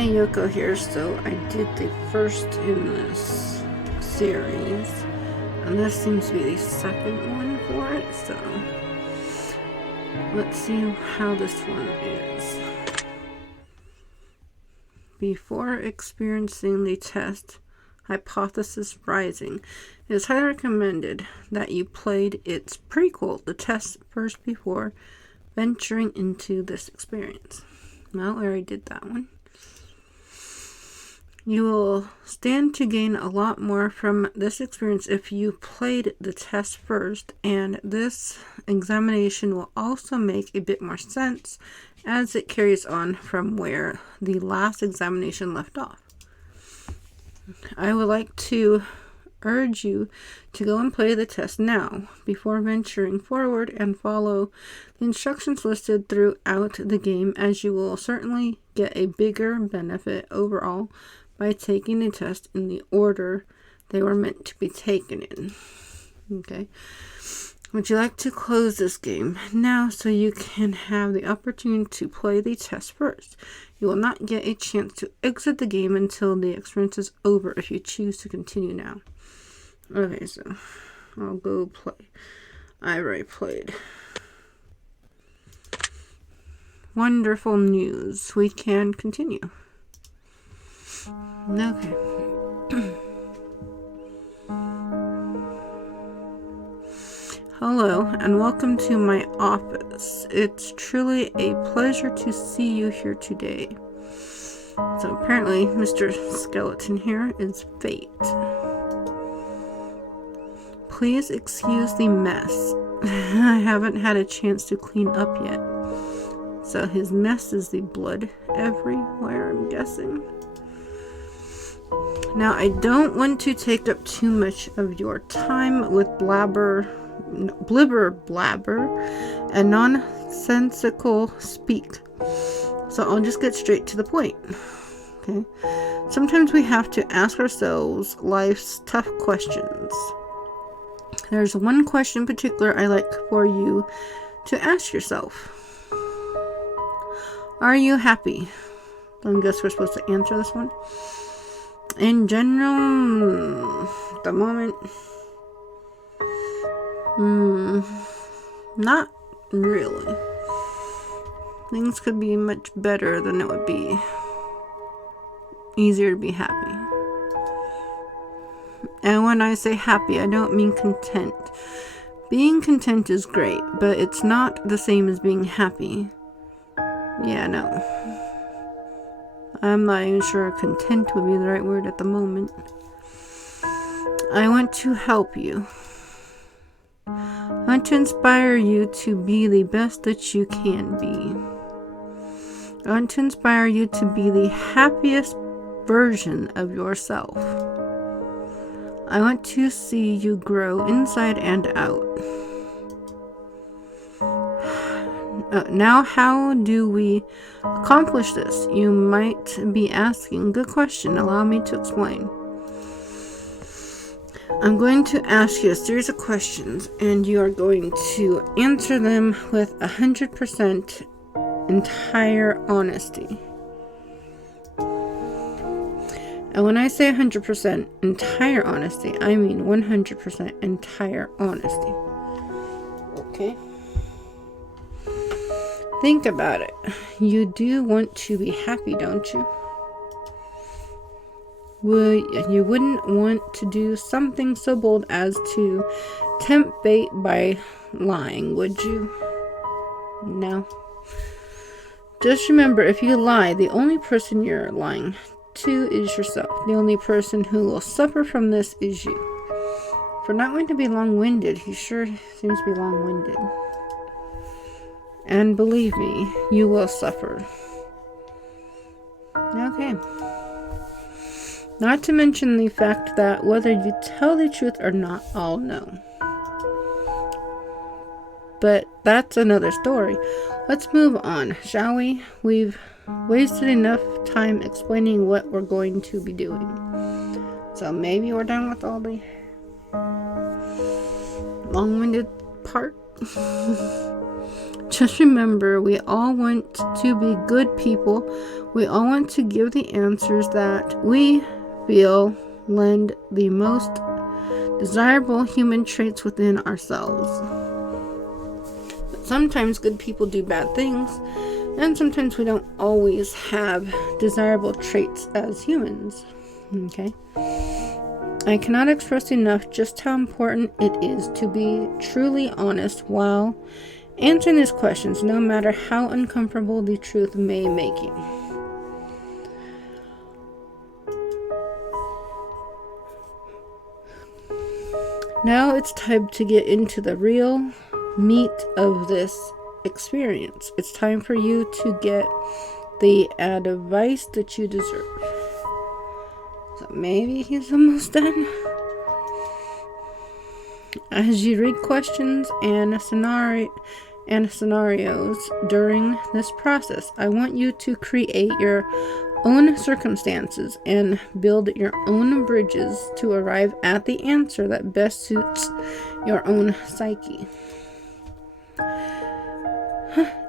Hey, Yoko here. So I did the first in this series, and this seems to be the second one for it, so let's see how this one is. Before experiencing the test, hypothesis rising, it is highly recommended that you played its prequel, the test, first before venturing into this experience. Well, I already did that one. You will stand to gain a lot more from this experience if you played the test first, and this examination will also make a bit more sense as it carries on from where the last examination left off. I would like to urge you to go and play the test now before venturing forward and follow the instructions listed throughout the game, as you will certainly get a bigger benefit overall by taking the test in the order they were meant to be taken in. Okay. Would you like to close this game now so you can have the opportunity to play the test first? You will not get a chance to exit the game until the experience is over if you choose to continue now. Okay, so I'll go play. I already played. Wonderful news. We can continue. Okay. Hello, and welcome to my office. It's truly a pleasure to see you here today. So apparently, Mr. Skeleton here is Fate. Please excuse the mess. I haven't had a chance to clean up yet. So his mess is the blood everywhere, I'm guessing. Now, I don't want to take up too much of your time with blibber and nonsensical speak. So I'll just get straight to the point. Okay. Sometimes we have to ask ourselves life's tough questions. There's one question in particular I like for you to ask yourself. Are you happy? I guess we're supposed to answer this one. In general, at the moment, not really. Things could be much better than it would be easier to be happy. And when I say happy, I don't mean content. Being content is great, but it's not the same as being happy. Yeah, no. I'm not even sure content would be the right word at the moment. I want to help you. I want to inspire you to be the best that you can be. I want to inspire you to be the happiest version of yourself. I want to see you grow inside and out. Now, how do we accomplish this? You might be asking. Good question. Allow me to explain. I'm going to ask you a series of questions, and you are going to answer them with 100% entire honesty. And when I say 100% entire honesty, I mean 100% entire honesty. Okay? Think about it. You do want to be happy, don't you? You wouldn't want to do something so bold as to tempt fate by lying, would you? No. Just remember, if you lie, the only person you're lying to is yourself. The only person who will suffer from this is you. For not going to be long-winded, he sure seems to be long-winded. And believe me, you will suffer. Okay. Not to mention the fact that whether you tell the truth or not, I'll know. But that's another story. Let's move on, shall we? We've wasted enough time explaining what we're going to be doing. So maybe we're done with all the long-winded part. Just remember, we all want to be good people. We all want to give the answers that we feel lend the most desirable human traits within ourselves. But sometimes good people do bad things, and sometimes we don't always have desirable traits as humans. Okay? I cannot express enough just how important it is to be truly honest while answering these questions, no matter how uncomfortable the truth may make you. Now it's time to get into the real meat of this experience. It's time for you to get the advice that you deserve. So maybe he's almost done. As you read questions and scenarios during this process, I want you to create your own circumstances and build your own bridges to arrive at the answer that best suits your own psyche.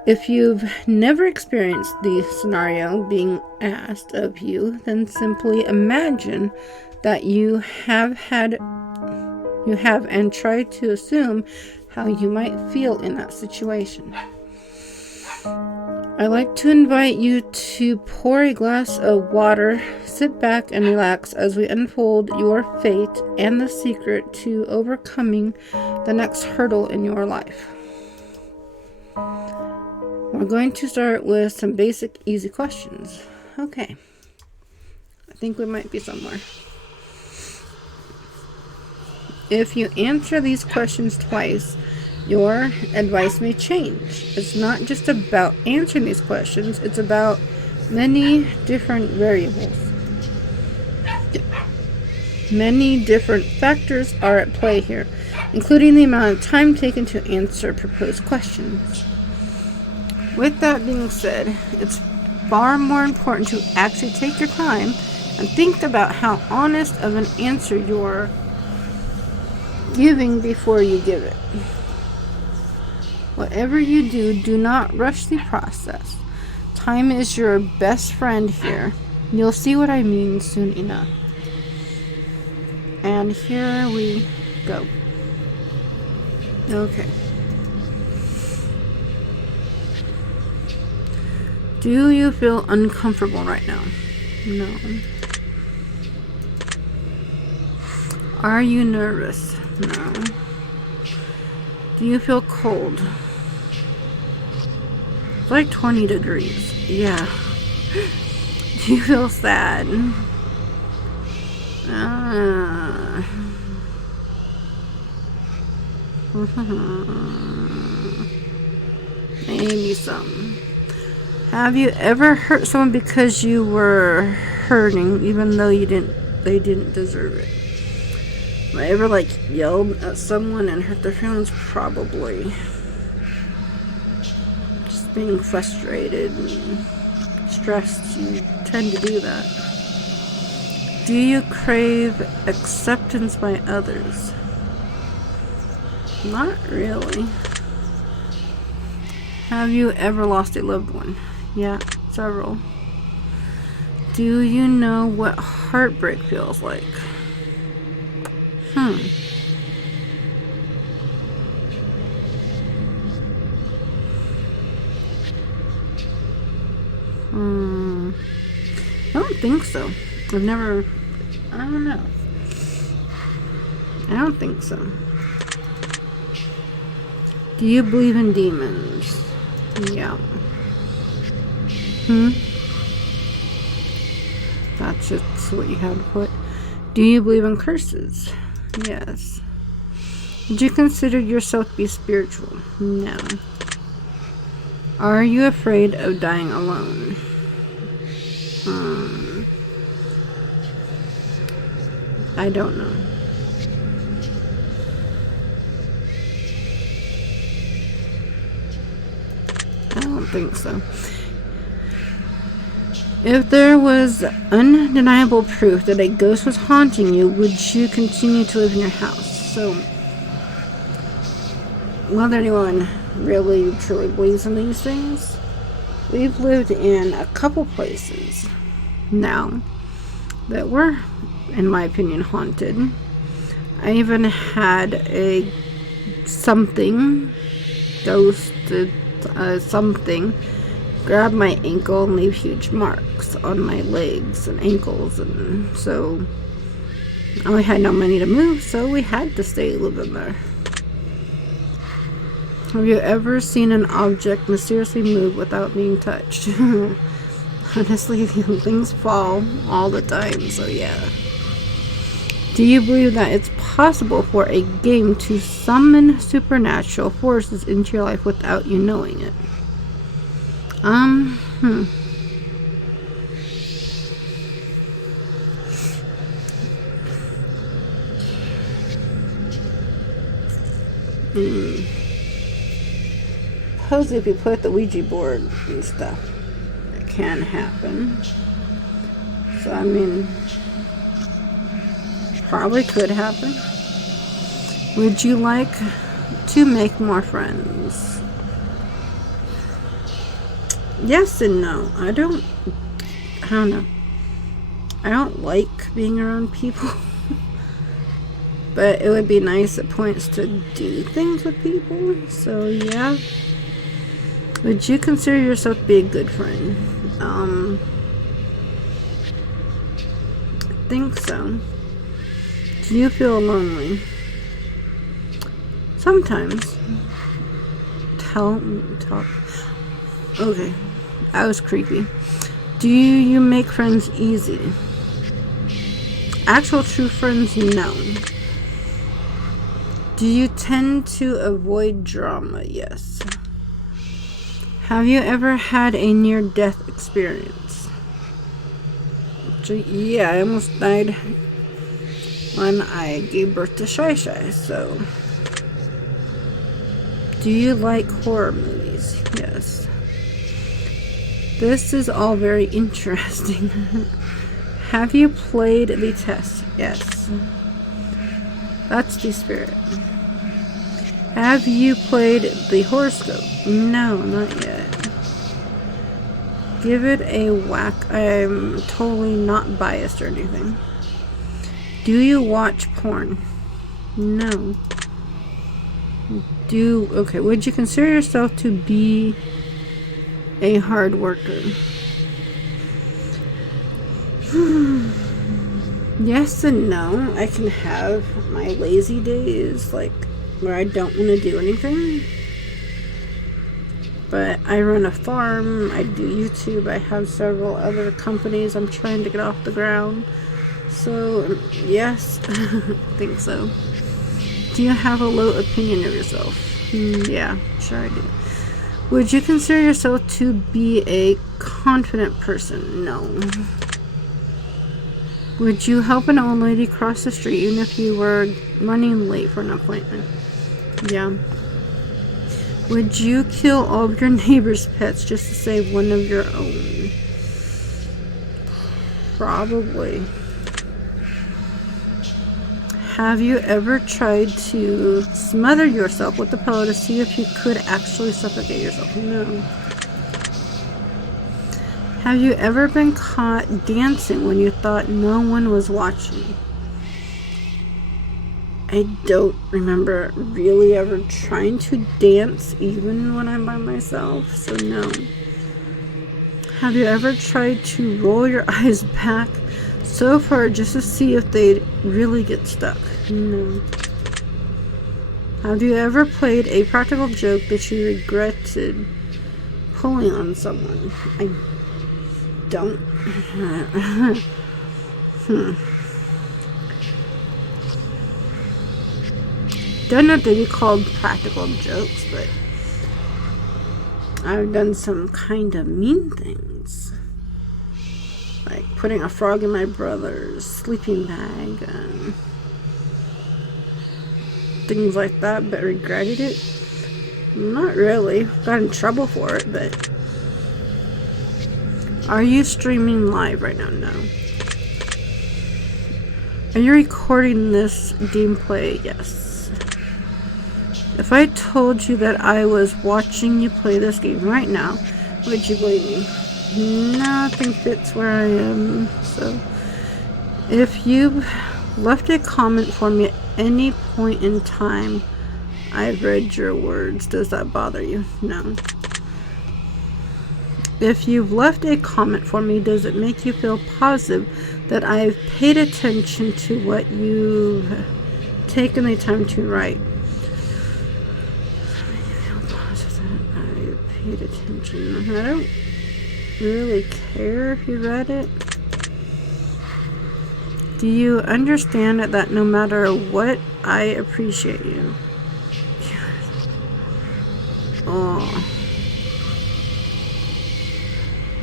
If you've never experienced the scenario being asked of you, then simply imagine that you have and try to assume how you might feel in that situation. I like to invite you to pour a glass of water, sit back and relax as we unfold your fate and the secret to overcoming the next hurdle in your life. We're going to start with some basic, easy questions. Okay. I think we might be somewhere. If you answer these questions twice, your advice may change. It's not just about answering these questions, it's about many different variables. Many different factors are at play here, including the amount of time taken to answer proposed questions. With that being said, it's far more important to actually take your time and think about how honest of an answer you're giving before you give it. Whatever you do, do not rush the process. Time is your best friend here. You'll see what I mean soon enough. And here we go. Okay. Do you feel uncomfortable right now? No. Are you nervous? No. Do you feel cold? It's like 20 degrees. Yeah. Do you feel sad? Maybe some. Have you ever hurt someone because you were hurting, even though they didn't deserve it? Have I ever yelled at someone and hurt their feelings? Probably. Just being frustrated and stressed, you tend to do that. Do you crave acceptance by others? Not really. Have you ever lost a loved one? Yeah, several. Do you know what heartbreak feels like? I don't think so. I don't know. I don't think so. Do you believe in demons? Yeah. That's just what you had to put. Do you believe in curses? Yes. Would you consider yourself to be spiritual? No. Are you afraid of dying alone? I don't know. I don't think so. If there was undeniable proof that a ghost was haunting you, would you continue to live in your house? So, whether anyone really truly believes in these things. We've lived in a couple places now that were, in my opinion, haunted. I even had a something, ghost, something, grab my ankle and leave huge marks on my legs and ankles, and so I had no money to move, so we had to stay living there. Have you ever seen an object mysteriously move without being touched? Honestly, things fall all the time, so yeah. Do you believe that it's possible for a game to summon supernatural forces into your life without you knowing it? Supposedly if you put the Ouija board and stuff, it can happen. So, I mean, probably could happen. Would you like to make more friends? Yes and no. I don't know. I don't like being around people. But it would be nice at points to do things with people. So, yeah. Would you consider yourself to be a good friend? I think so. Do you feel lonely? Sometimes. Talk. Okay. That was creepy. Do you make friends easy? Actual true friends, no. Do you tend to avoid drama? Yes. Have you ever had a near-death experience? Yeah, I almost died when I gave birth to Shy, so. Do you like horror movies? Yes. This is all very interesting. Have you played the test? Yes. That's the spirit. Have you played the horoscope? No, not yet. Give it a whack. I'm totally not biased or anything. Do you watch porn? No. Okay, would you consider yourself to be a hard worker? Yes and no. I can have my lazy days, like where I don't want to do anything. But I run a farm, I do YouTube, I have several other companies I'm trying to get off the ground. So, yes, I think so. Do you have a low opinion of yourself? Yeah, sure I do. Would you consider yourself to be a confident person? No. Would you help an old lady cross the street even if you were running late for an appointment? Yeah. Would you kill all of your neighbor's pets just to save one of your own? Probably. Have you ever tried to smother yourself with a pillow to see if you could actually suffocate yourself? No. Have you ever been caught dancing when you thought no one was watching? I don't remember really ever trying to dance even when I'm by myself, so no. Have you ever tried to roll your eyes back so far just to see if they'd really get stuck? No. Have you ever played a practical joke that you regretted pulling on someone? I don't. Don't know if they'd be called practical jokes, but I've done some kind of mean things. Like putting a frog in my brother's sleeping bag and things like that, but regretted it. Not really. Got in trouble for it, but. Are you streaming live right now? No. Are you recording this gameplay? Yes. If I told you that I was watching you play this game right now, would you believe me? Nothing fits where I am. So, if you've left a comment for me at any point in time, I've read your words. Does that bother you? No. If you've left a comment for me, does it make you feel positive that I've paid attention to what you've taken the time to write? I've paid attention. I don't really care if you read it. Do you understand that no matter what, I appreciate you? Oh.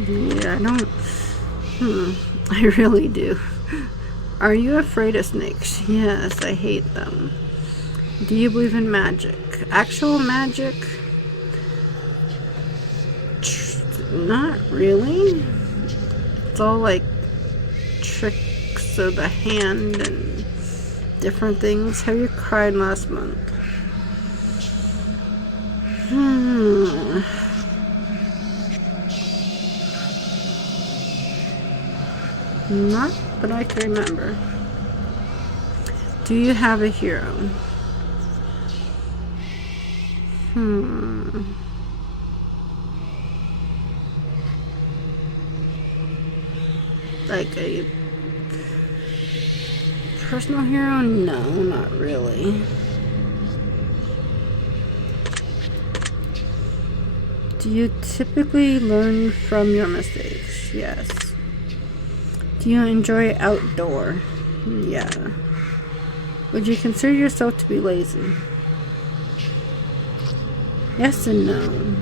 Yeah, I don't... I really do. Are you afraid of snakes? Yes, I hate them. Do you believe in magic? Actual magic? Not really. It's all like tricks of the hand and different things. Have you cried last month? Not that I can remember. Do you have a hero? Like a personal hero? No, not really. Do you typically learn from your mistakes? Yes. Do you enjoy outdoor? Yeah. Would you consider yourself to be lazy? Yes and no.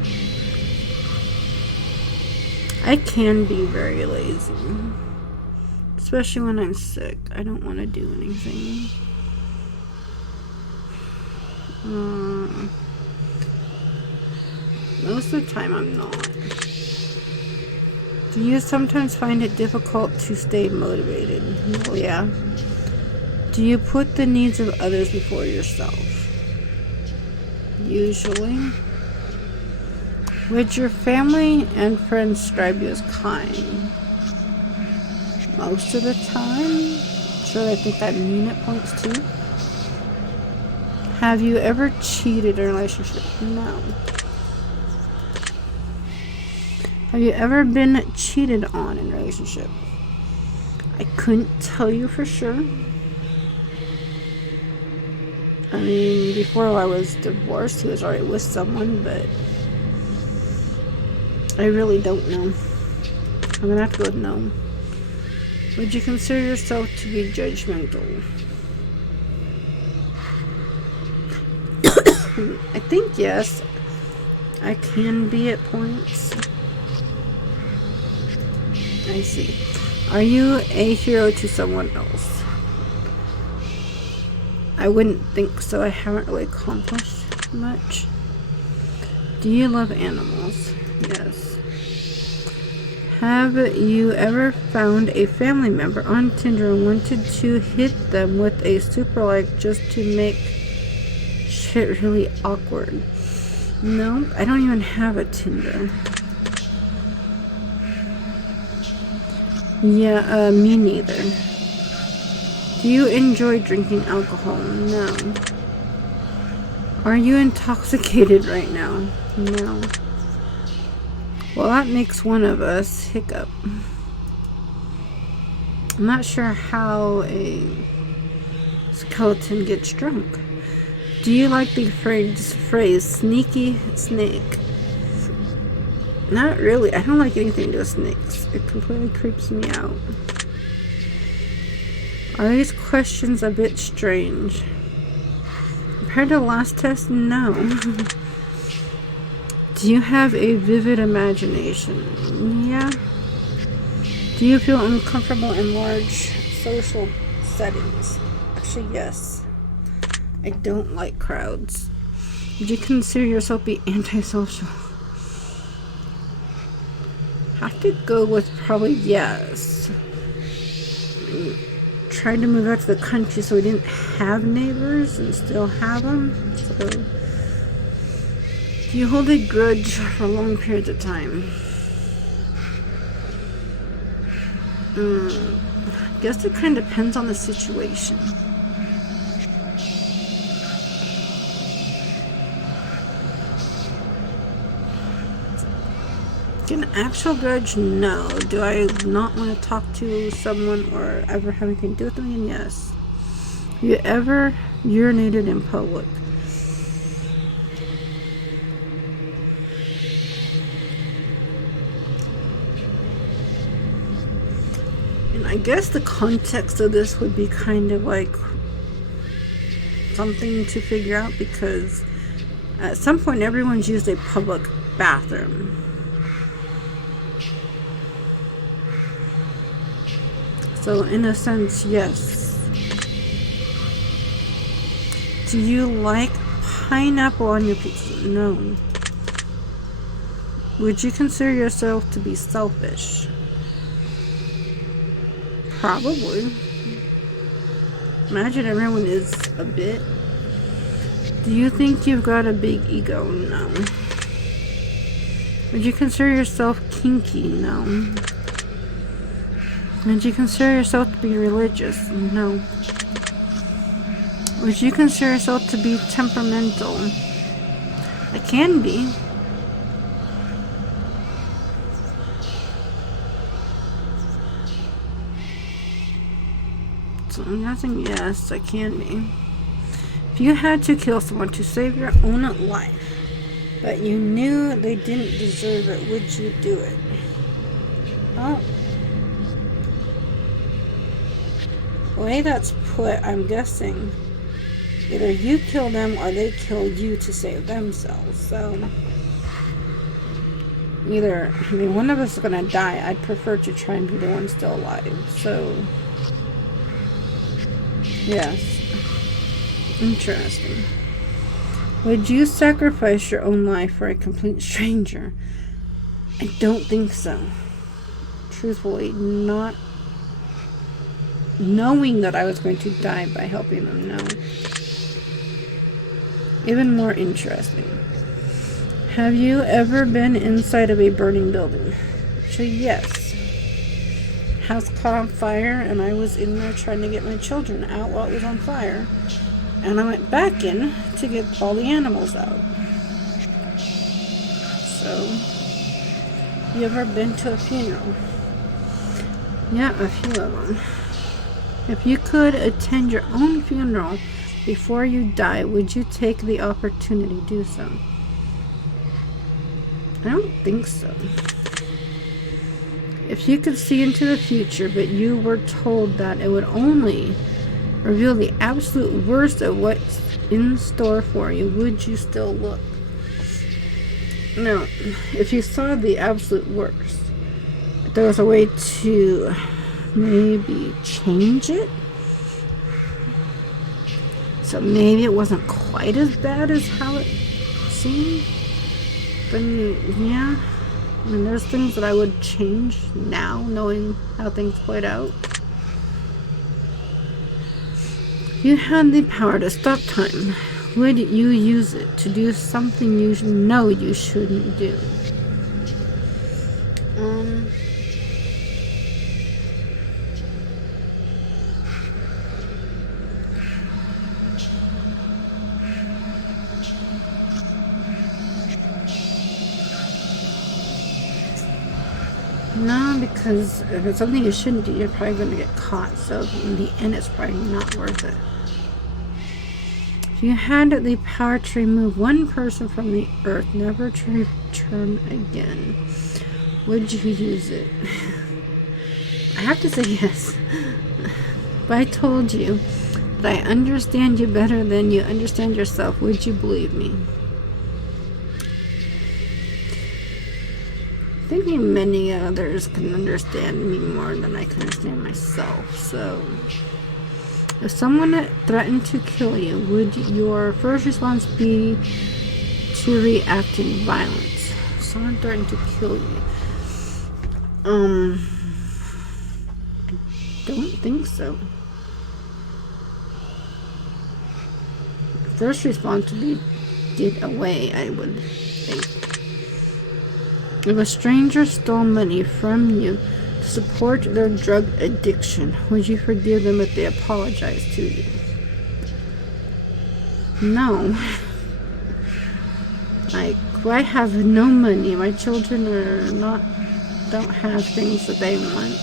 I can be very lazy. Especially when I'm sick. I don't want to do anything. Most of the time I'm not. Do you sometimes find it difficult to stay motivated? Well, yeah. Do you put the needs of others before yourself? Usually. Would your family and friends describe you as kind? Most of the time. Sure, I think I mean at points too. Have you ever cheated in a relationship? No. Have you ever been cheated on in a relationship? I couldn't tell you for sure. I mean, before I was divorced, he was already with someone, but I really don't know. I'm gonna have to go with no. Would you consider yourself to be judgmental? I think yes. I can be at points. I see. Are you a hero to someone else? I wouldn't think so. I haven't really accomplished much. Do you love animals? Yes. Have you ever found a family member on Tinder and wanted to hit them with a super like just to make shit really awkward? No, I don't even have a Tinder. Yeah, me neither. Do you enjoy drinking alcohol? No. Are you intoxicated right now? No. Well, that makes one of us hiccup. I'm not sure how a skeleton gets drunk. Do you like the phrase sneaky snake? Not really. I don't like anything to do with snakes. It completely creeps me out. Are these questions a bit strange? Compared to the last test, no. Do you have a vivid imagination? Yeah. Do you feel uncomfortable in large social settings? Actually, yes. I don't like crowds. Would you consider yourself to be antisocial? I have to go with probably yes. Tried to move out to the country so we didn't have neighbors and still have them. So Do you hold a grudge for long periods of time? I guess it kind of depends on the situation. An actual grudge? No. Do I not want to talk to someone or ever have anything to do with them again? Yes. Have you ever urinated in public? And I guess the context of this would be kind of like something to figure out, because at some point everyone's used a public bathroom. So in a sense, yes. Do you like pineapple on your pizza? No. Would you consider yourself to be selfish? Probably. Imagine everyone is a bit. Do you think you've got a big ego? No. Would you consider yourself kinky? No. Would you consider yourself to be religious? No. Would you consider yourself to be temperamental? I can be. So I'm guessing yes, I can be. If you had to kill someone to save your own life, but you knew they didn't deserve it, would you do it? Oh. The way that's put, I'm guessing either you kill them or they kill you to save themselves. So, one of us is going to die. I'd prefer to try and be the one still alive. So, yes. Interesting. Would you sacrifice your own life for a complete stranger? I don't think so. Truthfully, not knowing that I was going to die by helping them, no. Even more interesting. Have you ever been inside of a burning building? Actually, yes. House caught on fire, and I was in there trying to get my children out while it was on fire. And I went back in to get all the animals out. So, you ever been to a funeral? Yeah, a few of them. If you could attend your own funeral before you die, would you take the opportunity to do so? I don't think so. If you could see into the future, but you were told that it would only reveal the absolute worst of what's in store for you, would you still look? No. If you saw the absolute worst, if there was a way to maybe change it, so maybe it wasn't quite as bad as how it seemed, then yeah, there's things that I would change now, knowing how things played out. If you had the power to stop time, would you use it to do something you know you shouldn't do? No, because if it's something you shouldn't do, you're probably going to get caught. So in the end, it's probably not worth it. If you had the power to remove one person from the earth, never to return again, would you use it? I have to say yes. If I told you that I understand you better than you understand yourself, would you believe me? I think many others can understand me more than I can understand myself. So, if someone threatened to kill you, would your first response be to react in violence? If someone threatened to kill you. I don't think so. First response would be get away. I would think. If a stranger stole money from you to support their drug addiction, would you forgive them if they apologized to you? No. Like, I have no money. My children don't have things that they want.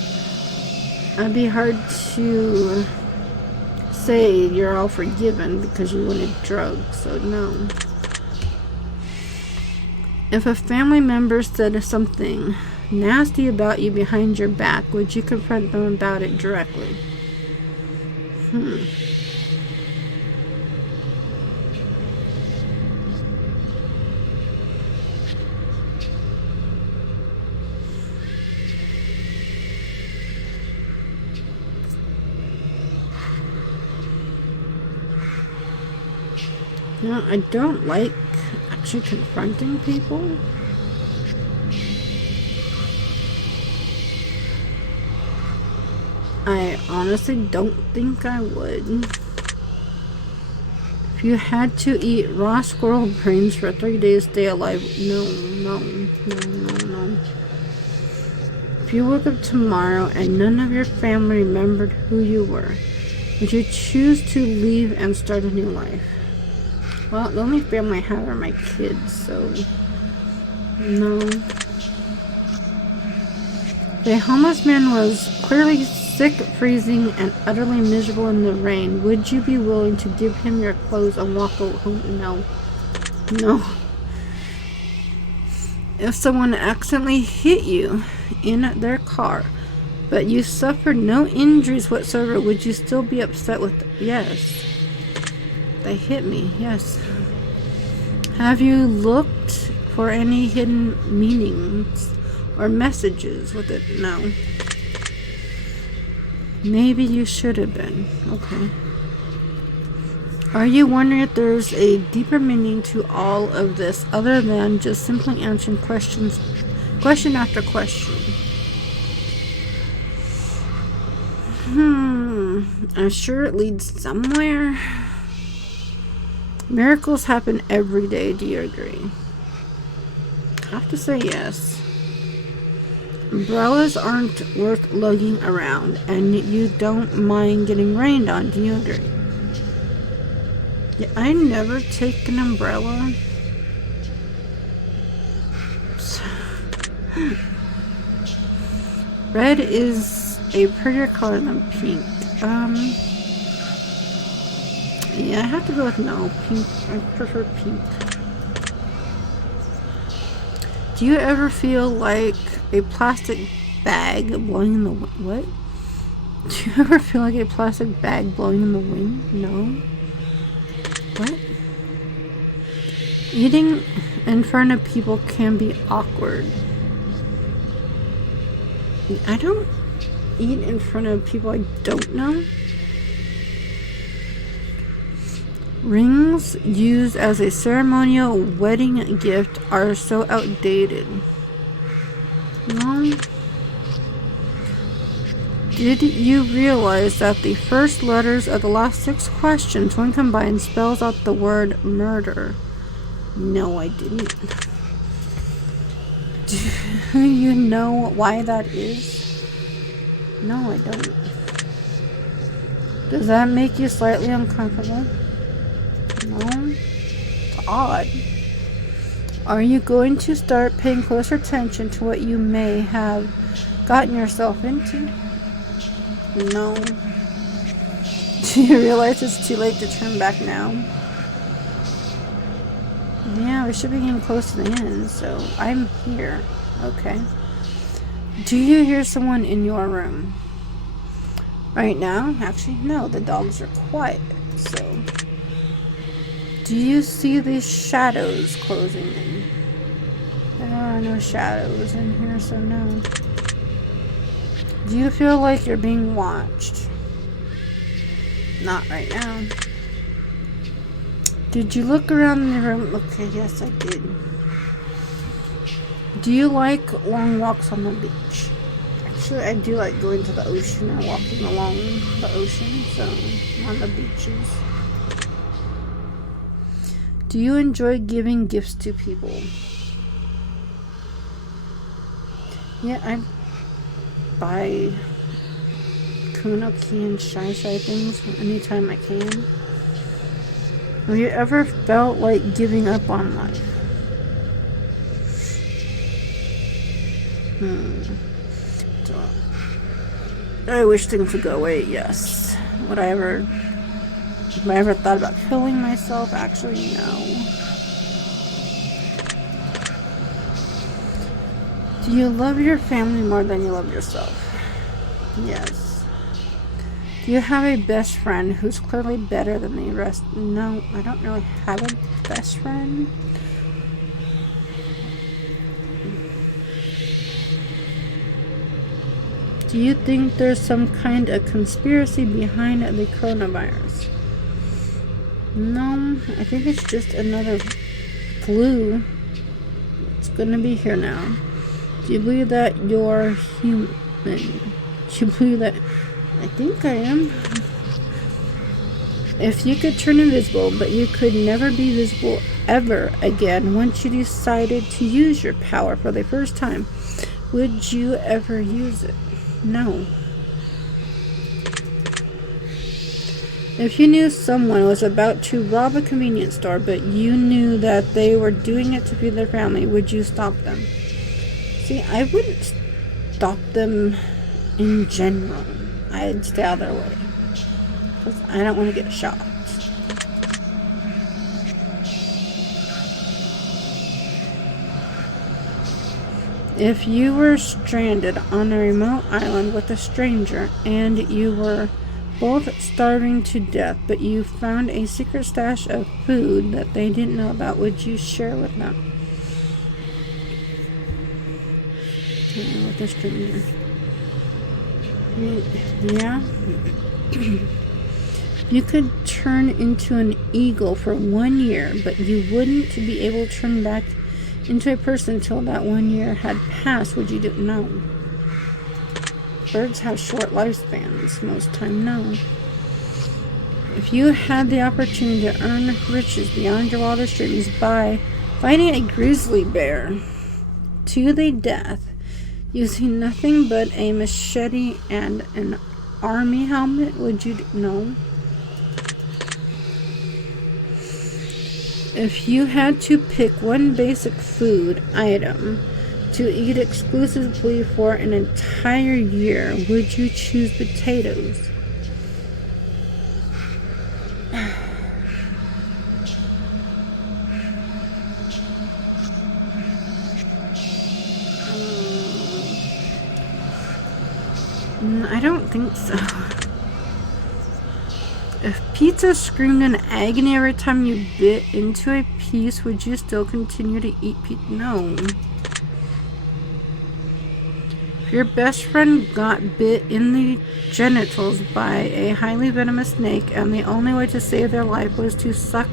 It'd be hard to say you're all forgiven because you wanted drugs, so no. If a family member said something nasty about you behind your back, would you confront them about it directly? You know, I don't like actually confronting people. I honestly don't think I would. If you had to eat raw squirrel brains for 3 days, stay alive. No. If you woke up tomorrow and none of your family remembered who you were, would you choose to leave and start a new life? Well, the only family I have are my kids, so no. The homeless man was clearly sick, freezing, and utterly miserable in the rain. Would you be willing to give him your clothes and walk home? No. If someone accidentally hit you in their car, but you suffered no injuries whatsoever, would you still be upset with them? Yes. They hit me, yes. Have you looked for any hidden meanings or messages with it? No. Maybe you should have been. Okay. Are you wondering if there's a deeper meaning to all of this other than just simply answering question after question? I'm sure it leads somewhere. Miracles happen every day. Do you agree? I have to say yes. Umbrellas aren't worth lugging around, and you don't mind getting rained on. Do you agree? Yeah, I never take an umbrella. Red is a prettier color than pink. Yeah, I have to go with no. Pink. I prefer pink. Do you ever feel like a plastic bag blowing in the wind? What? Do you ever feel like a plastic bag blowing in the wind? No. What? Eating in front of people can be awkward. I don't eat in front of people I don't know. Rings used as a ceremonial wedding gift are so outdated. No. Did you realize that the first letters of the last 6 questions, when combined, spells out the word murder? No, I didn't. Do you know why that is? No, I don't. Does that make you slightly uncomfortable? No. It's odd. Are you going to start paying closer attention to what you may have gotten yourself into? No. Do you realize it's too late to turn back now? Yeah, we should be getting close to the end, so I'm here. Okay. Do you hear someone in your room? Right now? Actually, no, the dogs are quiet, so... Do you see these shadows closing in? There are no shadows in here, so no. Do you feel like you're being watched? Not right now. Did you look around the room? Okay, yes, I did. Do you like long walks on the beach? Actually, I do like going to the ocean and walking along the ocean, so on the beaches. Do you enjoy giving gifts to people? Yeah, I buy Kuno Key and Shy things anytime I can. Have you ever felt like giving up on life? I wish things would go away, yes. Have I ever thought about killing myself? Actually, no. Do you love your family more than you love yourself? Yes. Do you have a best friend who's clearly better than the rest? No, I don't really have a best friend. Do you think there's some kind of conspiracy behind the coronavirus? No, I think it's just another flu. It's gonna be here now. Do you believe that you're human? Do you believe that? I think I am. If you could turn invisible, but you could never be visible ever again once you decided to use your power for the first time, would you ever use it? No. If you knew someone was about to rob a convenience store, but you knew that they were doing it to feed their family, would you stop them? See, I wouldn't stop them in general. I'd stay out of their way. Because I don't want to get shot. If you were stranded on a remote island with a stranger and you were both starving to death, but you found a secret stash of food that they didn't know about, would you share with them? With a stranger. Yeah. You could turn into an eagle for 1 year, but you wouldn't be able to turn back into a person until that 1 year had passed. Would you do? No. Birds have short lifespans. Most time, no. If you had the opportunity to earn riches beyond your wildest dreams by fighting a grizzly bear to the death, using nothing but a machete and an army helmet, would you do? No. If you had to pick one basic food item to eat exclusively for an entire year, would you choose potatoes? I don't think so. If pizza screamed in agony every time you bit into a piece, would you still continue to eat pizza? No. If your best friend got bit in the genitals by a highly venomous snake and the only way to save their life was to suck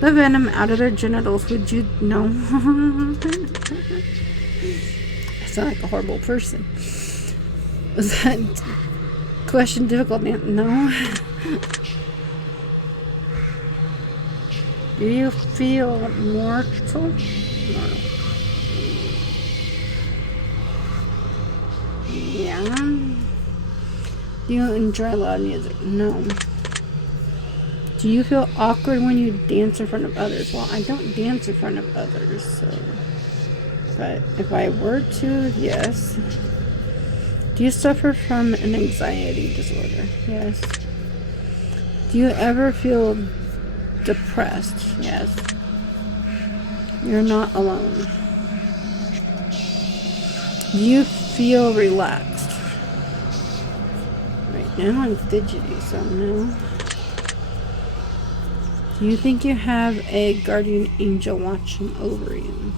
the venom out of their genitals, would you? No. I sound like a horrible person. Was that question difficult? No. Do you feel mortal? No. Yeah. Do you enjoy loud music? No. Do you feel awkward when you dance in front of others? Well, I don't dance in front of others, so. But if I were to, yes. Do you suffer from an anxiety disorder? Yes. Do you ever feel depressed? Yes. You're not alone. Do you feel relaxed? Right now I'm fidgety, so no. Do you think you have a guardian angel watching over you?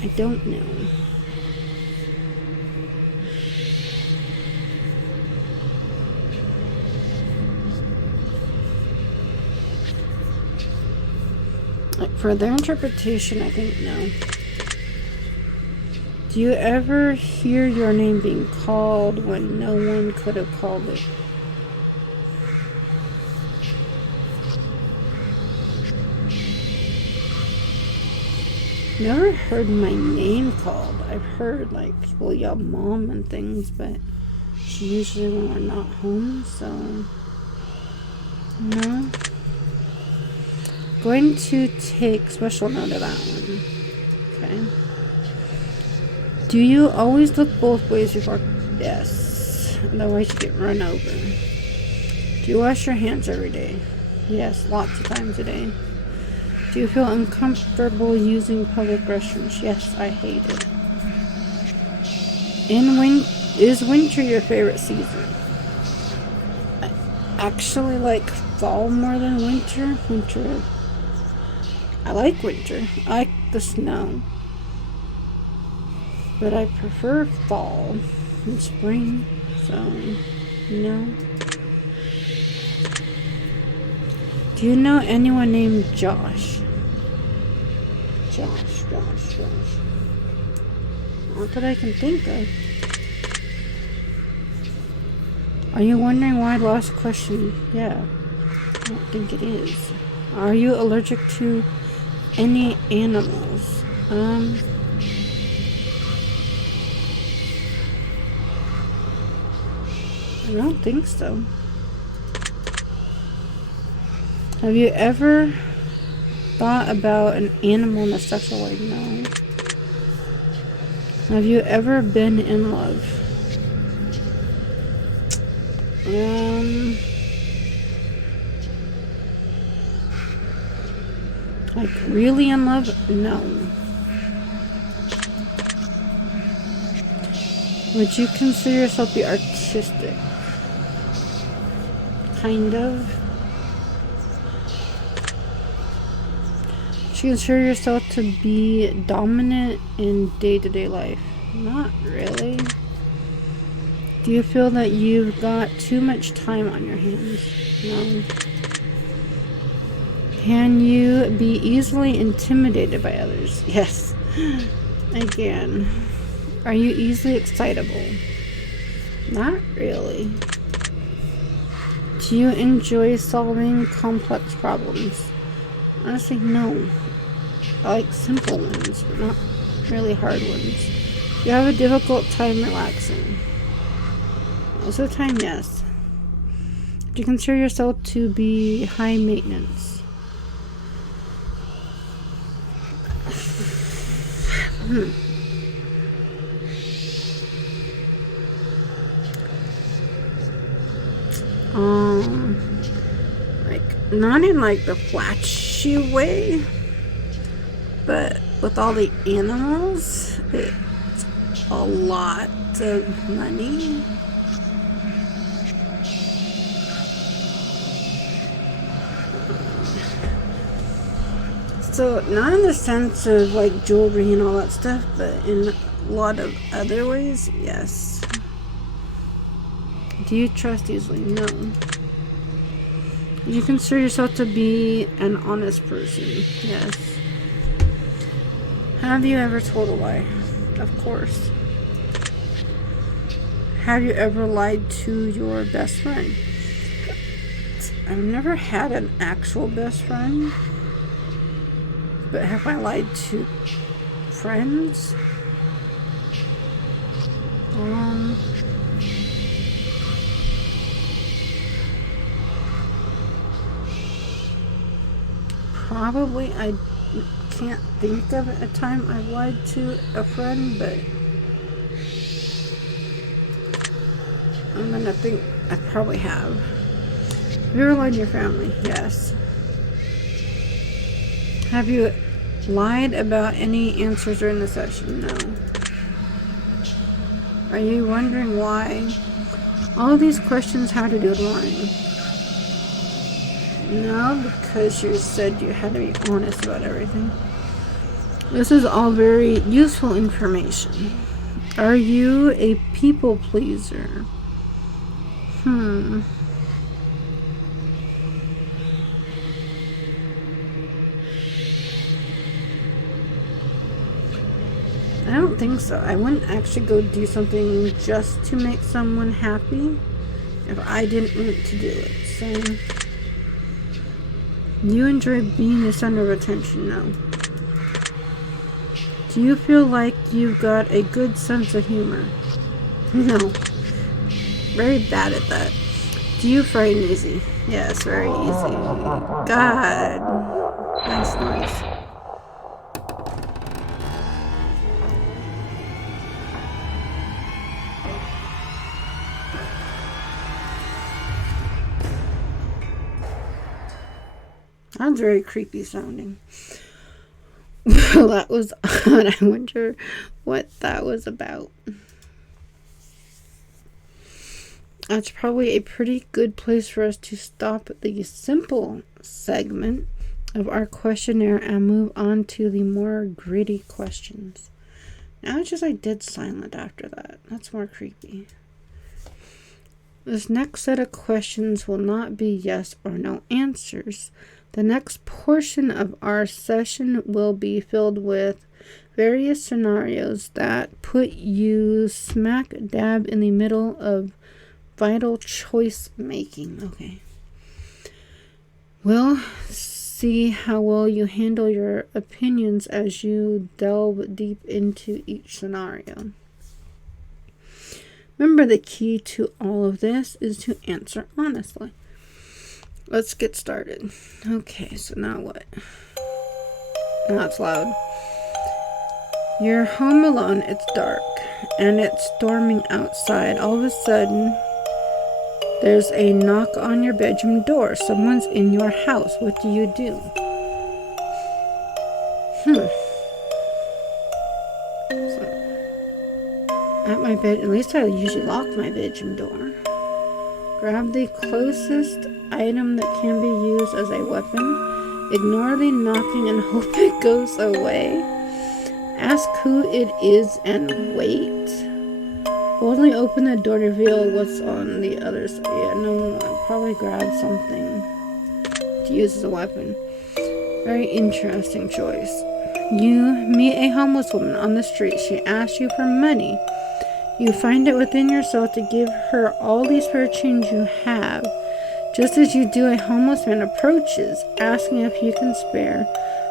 I don't know. For their interpretation, I think no. Do you ever hear your name being called when no one could have called it? Never heard my name called. I've heard like people yell mom and things, but it's usually when we're not home, so no. Going to take special note of that one. Okay. Do you always look both ways before? Yes. Otherwise you get run over. Do you wash your hands every day? Yes, lots of times a day. Do you feel uncomfortable using public restrooms? Yes, I hate it. Is winter your favorite season? I actually like fall more than winter. I like winter. I like the snow. But I prefer fall and spring, so no. Do you know anyone named Josh? Josh. Not that I can think of. Are you wondering why I lost a question? Yeah. I don't think it is. Are you allergic to any animals? I don't think so. Have you ever thought about an animal in a sexual way? No. Have you ever been in love? Like really in love? No. Would you consider yourself to be artistic? Kind of. Would you consider yourself to be dominant in day-to-day life? Not really. Do you feel that you've got too much time on your hands? No. Can you be easily intimidated by others? Yes. Again. Are you easily excitable? Not really. Do you enjoy solving complex problems? Honestly, no. I like simple ones, but not really hard ones. Do you have a difficult time relaxing? Most of the time, yes. Do you consider yourself to be high maintenance? Like, not in like the flashy way, but with all the animals, it's a lot of money. So, not in the sense of like jewelry and all that stuff, but in a lot of other ways, yes. Do you trust easily? No. Do you consider yourself to be an honest person? Yes. Have you ever told a lie? Of course. Have you ever lied to your best friend? I've never had an actual best friend. But have I lied to friends? Probably. I can't think of a time I lied to a friend, but I'm gonna think I probably have. Have you ever lied to your family? Yes. Have you lied about any answers during the session? No. Are you wondering why all of these questions have to do with lying? No, because you said you had to be honest about everything. This is all very useful information. Are you a people pleaser? I don't think so. I wouldn't actually go do something just to make someone happy if I didn't want to do it. So, you enjoy being the center of attention? No. Do you feel like you've got a good sense of humor? No. Very bad at that. Do you frighten easy? Yes, very easy. God. Nice noise. That's very creepy sounding. Well, that was odd. I wonder what that was about. That's probably a pretty good place for us to stop the simple segment of our questionnaire and move on to the more gritty questions. Now it's just like dead silent after that. That's more creepy. This next set of questions will not be yes or no answers. The next portion of our session will be filled with various scenarios that put you smack dab in the middle of vital choice making. Okay. We'll see how well you handle your opinions as you delve deep into each scenario. Remember, the key to all of this is to answer honestly. Let's get started. Okay, so now what? Now it's loud. You're home alone, it's dark, and it's storming outside. All of a sudden, there's a knock on your bedroom door. Someone's in your house. What do you do? So, at my bed, at least I usually lock my bedroom door. Grab the closest item that can be used as a weapon. Ignore the knocking and hope it goes away. Ask who it is and wait. Boldly open the door to reveal what's on the other side. Yeah, no, I'll probably grab something to use as a weapon. Very interesting choice. You meet a homeless woman on the street. She asks you for money. You find it within yourself to give her all the spare change you have. Just as you do, a homeless man approaches, asking if you can spare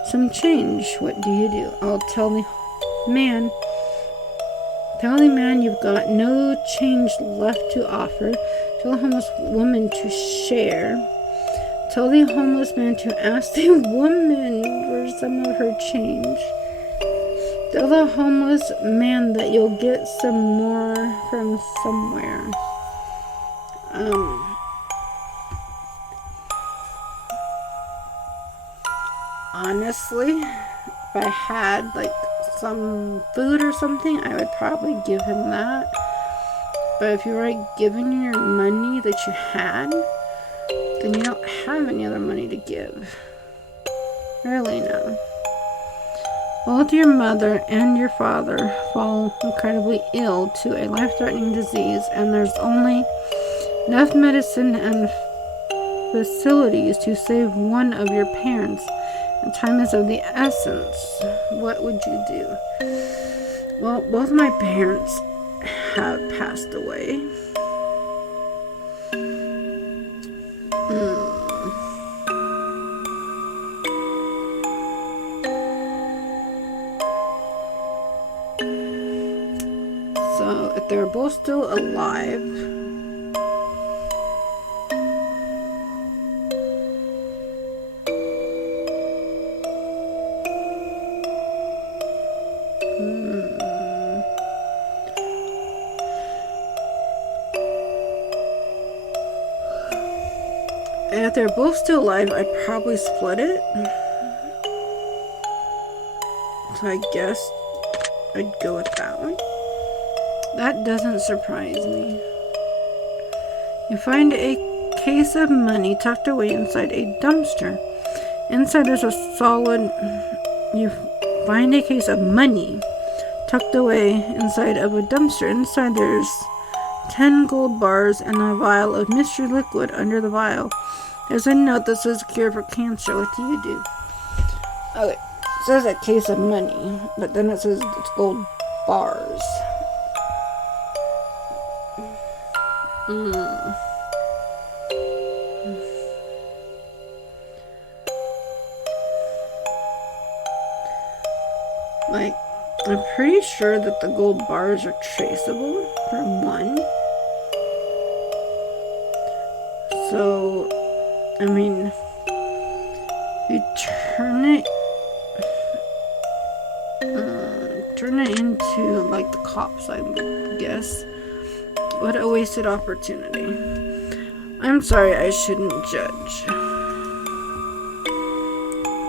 some change. What do? I'll tell the man you've got no change left to offer. Tell the homeless woman to share. Tell the homeless man to ask the woman for some of her change. Tell the homeless man that you'll get some more from somewhere. Honestly, if I had like some food or something, I would probably give him that. But if you were giving your money that you had, then you don't have any other money to give. Really, no. Both your mother and your father fall incredibly ill to a life-threatening disease, and there's only enough medicine and facilities to save one of your parents, and time is of the essence. What would you do? Well, both my parents have passed away. So, if they're both still alive, if they're both still alive, I'd probably split it. So I guess I'd go with that one. That doesn't surprise me. You find a case of money tucked away inside a dumpster. Inside there's a solid... You find a case of money tucked away inside of a dumpster. Inside there's 10 gold bars and a vial of mystery liquid under the vial. There's a note that says cure for cancer. What do you do? Okay, it says a case of money, but then it says it's gold bars. Like, I'm pretty sure that the gold bars are traceable, for one. So, I mean, you turn it into, like, the cops, I guess. What a wasted opportunity. I'm sorry, I shouldn't judge.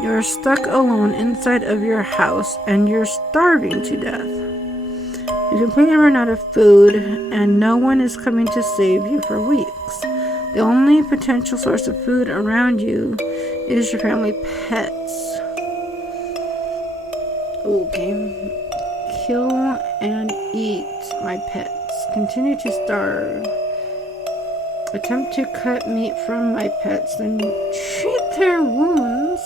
You're stuck alone inside of your house and you're starving to death. You completely run out of food and no one is coming to save you for weeks. The only potential source of food around you is your family pets. Okay. Kill and eat my pets. Continue to starve. Attempt to cut meat from my pets, then treat their wounds.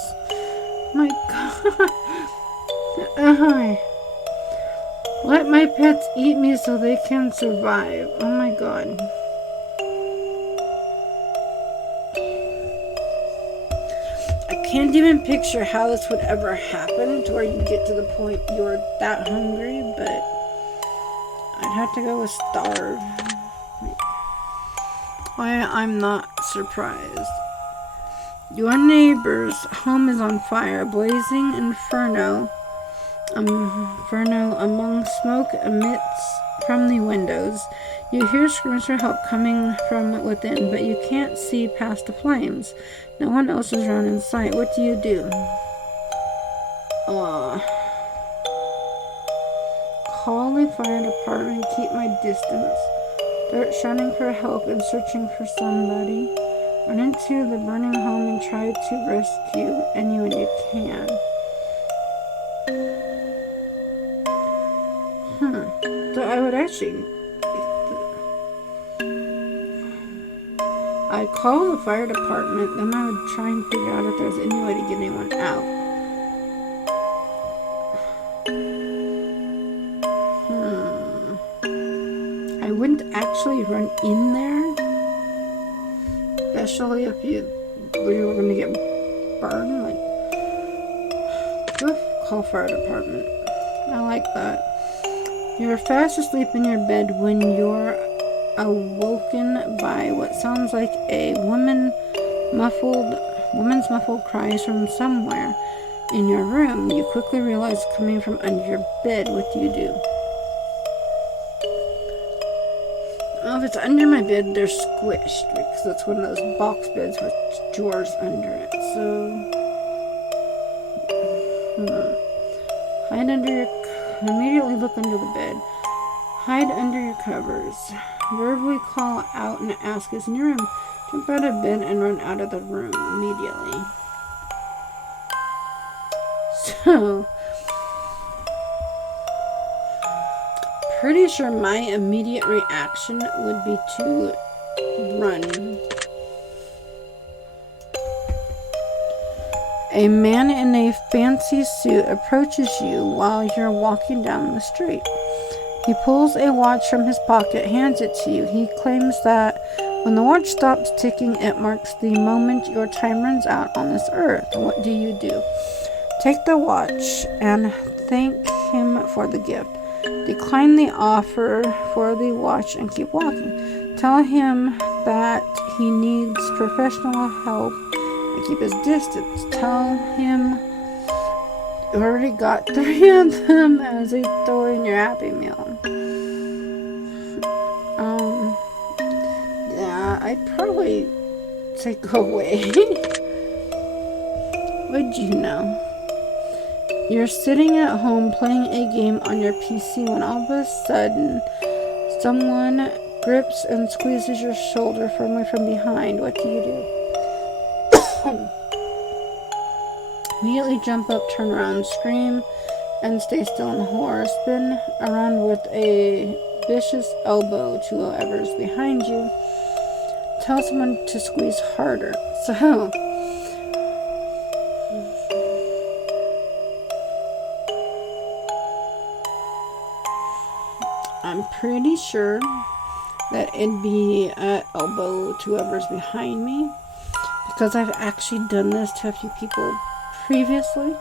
My God. Let my pets eat me so they can survive. Oh my God. I can't even picture how this would ever happen to where you get to the point you're that hungry, but I'd have to go with starve. Why, I'm not surprised. Your neighbor's home is on fire, blazing inferno among smoke emits from the windows. You hear screams for help coming from within, but you can't see past the flames. No one else is around in sight. What do you do? Call the fire department, keep my distance. Start shouting for help and searching for somebody. Run into the burning home and try to rescue anyone you can. So I would actually... I'd call the fire department, then I would try and figure out if there's any way to get anyone out. I wouldn't actually run in there, especially if you were going to get burned. Like, call fire department. I like that. You're fast asleep in your bed when you're awoken by what sounds like a woman's muffled cries from somewhere in your room. You quickly realize coming from under your bed. What do you do? Well, if it's under my bed, they're squished because it's one of those box beds with drawers under it. So, immediately look under the bed. Hide under your covers. Verbally call out and ask is in your room. Jump out of bed and run out of the room immediately. So, pretty sure my immediate reaction would be to run. A man in a fancy suit approaches you while you're walking down the street. He pulls a watch from his pocket, hands it to you. He claims that when the watch stops ticking, it marks the moment your time runs out on this earth. What do you do? Take the watch and thank him for the gift. Decline the offer for the watch and keep walking. Tell him that he needs professional help and keep his distance. Tell him you already got 3 of them as they throw in your Happy Meal. Yeah, I'd probably say go away. What'd you know? You're sitting at home playing a game on your PC when all of a sudden someone grips and squeezes your shoulder firmly from behind. What do you do? Immediately jump up, turn around, scream, and stay still in horror. Spin around with a vicious elbow to whoever's behind you. Tell someone to squeeze harder. So, I'm pretty sure that it'd be an elbow to whoever's behind me, because I've actually done this to a few people previously.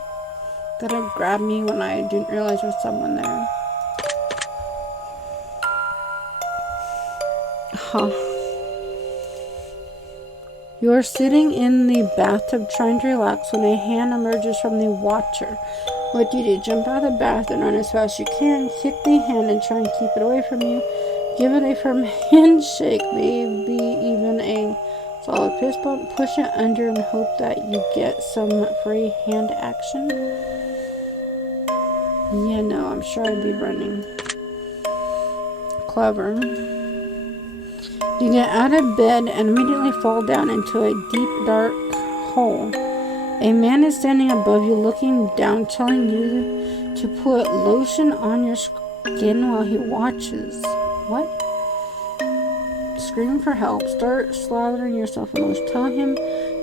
that have grabbed me when I didn't realize there was someone there. Huh. You are sitting in the bathtub trying to relax when a hand emerges from the water. What do? Jump out of the bath and run as fast as you can. Kick the hand and try and keep it away from you. Give it a firm handshake, maybe even a solid fist bump. Push it under and hope that you get some free hand action. Yeah, no, I'm sure I'd be running. Clever. You get out of bed and immediately fall down into a deep, dark hole. A man is standing above you, looking down, telling you to put lotion on your skin while he watches. What? Scream for help. Start slathering yourself in lotion. Tell him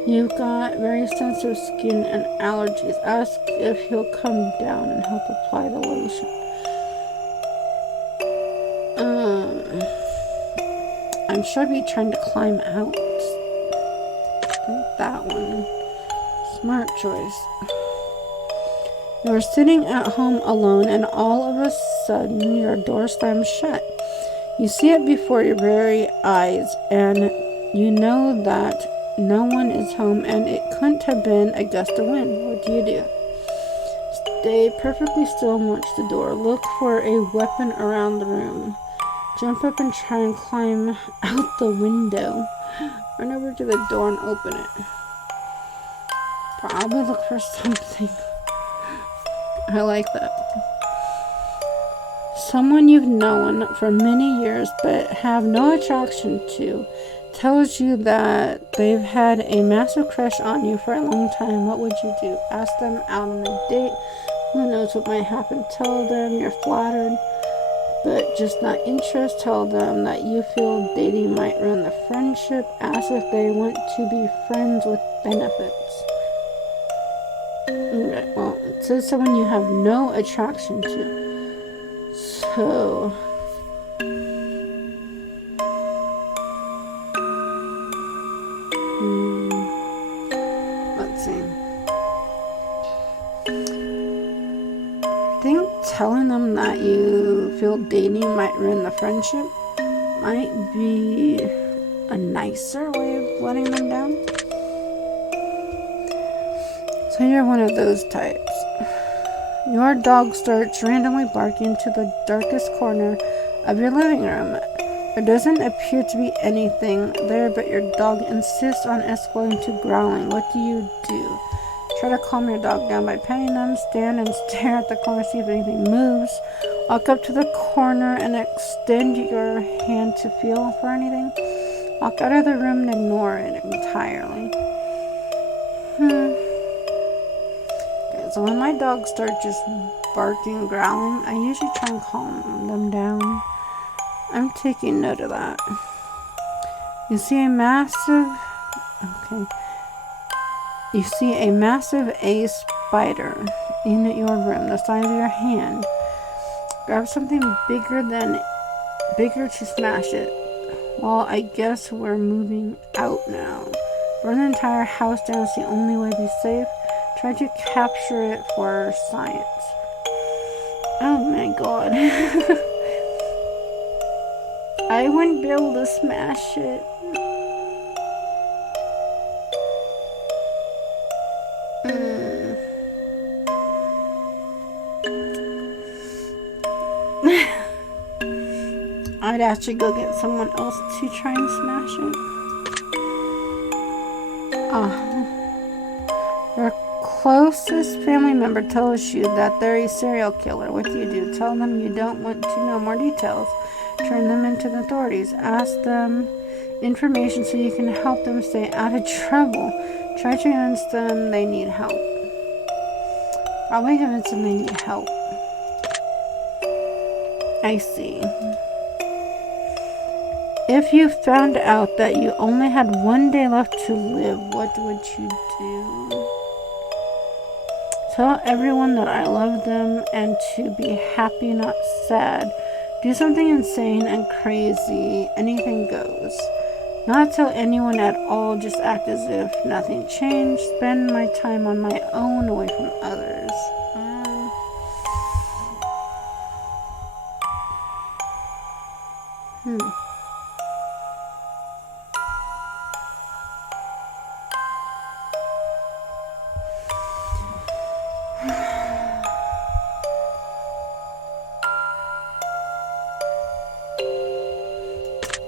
you've got very sensitive skin and allergies. Ask if he'll come down and help apply the lotion. I'm sure I'd be trying to climb out. I think that one. Smart choice. You're sitting at home alone, and all of a sudden your door slams shut. You see it before your very eyes, and you know that no one is home, and it couldn't have been a gust of wind. What do? Stay perfectly still and watch the door. Look for a weapon around the room. Jump up and try and climb out the window. Run over to the door and open it. Probably look for something. I like that. Someone you've known for many years but have no attraction to tells you that they've had a massive crush on you for a long time. What would you do? Ask them out on a date. Who knows what might happen? Tell them you're flattered but just not interested. Tell them that you feel dating might ruin the friendship. Ask if they want to be friends with benefits. Okay, well, it says someone you have no attraction to. So, let's see. I think telling them that you feel dating might ruin the friendship might be a nicer way of letting them down. So you're one of those types. Your dog starts randomly barking to the darkest corner of your living room. There doesn't appear to be anything there, but your dog insists on escalating to growling. What do? Try to calm your dog down by petting them. Stand and stare at the corner, see if anything moves. Walk up to the corner and extend your hand to feel for anything. Walk out of the room and ignore it entirely. So when my dogs start just barking and growling, I usually try and calm them down. I'm taking note of that. You see a massive A spider in your room, the size of your hand. Grab something bigger to smash it. Well, I guess we're moving out now. Burn the entire house down is the only way to be safe. Try to capture it for science. Oh my god. I wouldn't be able to smash it. I'd actually go get someone else to try and smash it. Your closest family member tells you that they're a serial killer. What do? Tell them you don't want to know more details. Turn them into the authorities. Ask them information so you can help them stay out of trouble. Try to convince them they need help. Probably convince them they need help. I see. If you found out that you only had one day left to live, what would you do? Tell everyone that I love them and to be happy, not sad. Do something insane and crazy. Anything goes. Not tell anyone at all. Just act as if nothing changed. Spend my time on my own, away from others.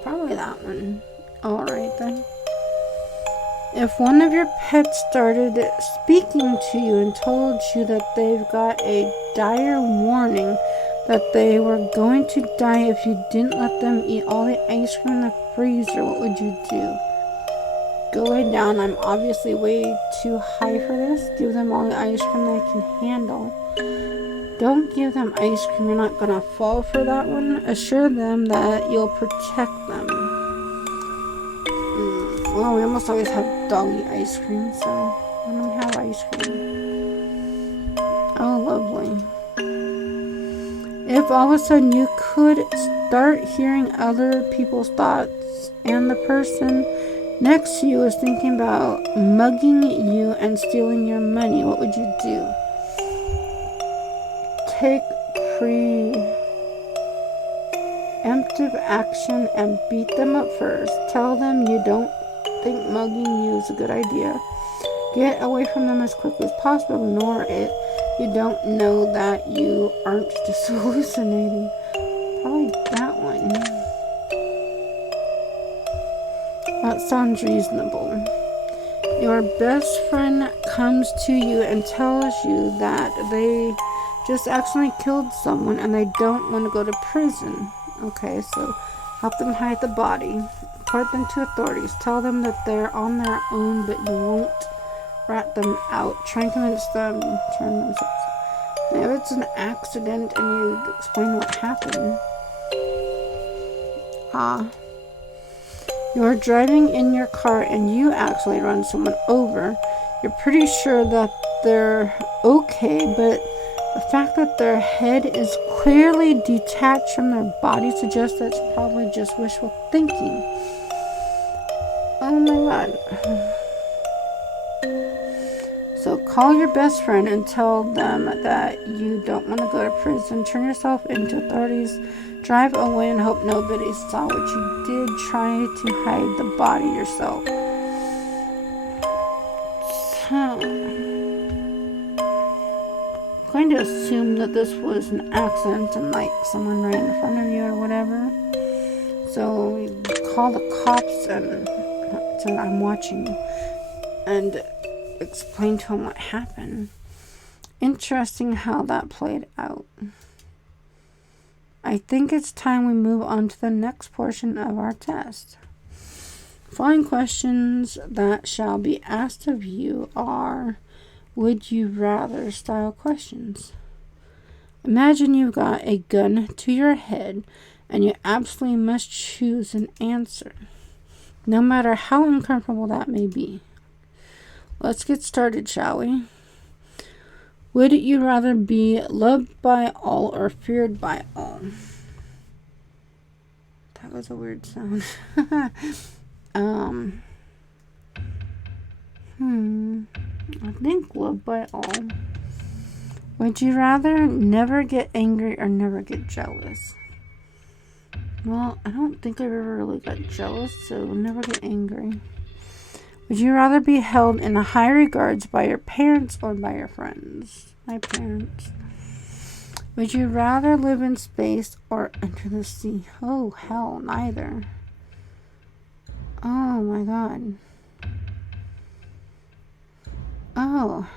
Probably that one. Alright then. If one of your pets started speaking to you and told you that they've got a dire warning that they were going to die if you didn't let them eat all the ice cream in the freezer, what would you do? Go lay down. I'm obviously way too high for this. Give them all the ice cream they can handle. Don't give them ice cream. You're not going to fall for that one. Assure them that you'll protect them. Well, we almost always have doggy ice cream, so let them have ice cream. Oh, lovely. If all of a sudden you could start hearing other people's thoughts and the person next to you is thinking about mugging you and stealing your money, what would you do? Take preemptive action and beat them up first. Tell them you don't think mugging you is a good idea. Get away from them as quickly as possible. Ignore it. You don't know that you aren't just hallucinating. Probably that one. That sounds reasonable. Your best friend comes to you and tells you that they just accidentally killed someone and they don't want to go to prison. Okay, so help them hide the body. Report them to authorities. Tell them that they're on their own, but you won't rat them out. Try and convince them to turn themselves. Now, if it's an accident and you explain what happened. You're driving in your car and you actually run someone over. You're pretty sure that they're okay, but the fact that their head is clearly detached from their body suggests that's probably just wishful thinking. Oh my god. So call your best friend and tell them that you don't want to go to prison. Turn yourself into authorities. Drive away and hope nobody saw what you did. Try to hide the body yourself. I'm going to assume that this was an accident and like someone ran in front of you or whatever. So you call the cops and say, I'm watching you, and explain to them what happened. Interesting how that played out. I think it's time we move on to the next portion of our test. Following questions that shall be asked of you are would you rather style questions. Imagine you've got a gun to your head and you absolutely must choose an answer, no matter how uncomfortable that may be. Let's get started, shall we? Would you rather be loved by all or feared by all? That was a weird sound. I think loved by all. Would you rather never get angry or never get jealous? Well, I don't think I've ever really got jealous, so never get angry. Would you rather be held in high regards by your parents or by your friends? My parents. Would you rather live in space or under the sea? Oh, hell, neither. Oh, my God. Oh.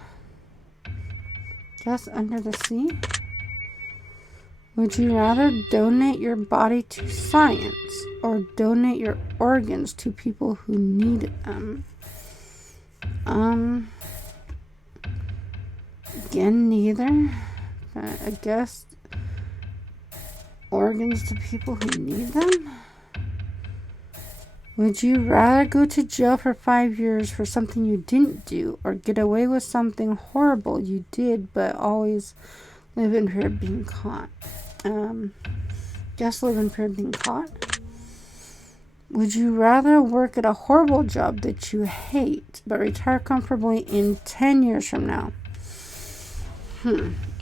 Just under the sea? Would you rather donate your body to science or donate your organs to people who need them? Again, neither. I guess organs to people who need them? Would you rather go to jail for 5 years for something you didn't do or get away with something horrible you did but always live in fear of being caught? Just live in fear of being caught. Would you rather work at a horrible job that you hate but retire comfortably in 10 years from now?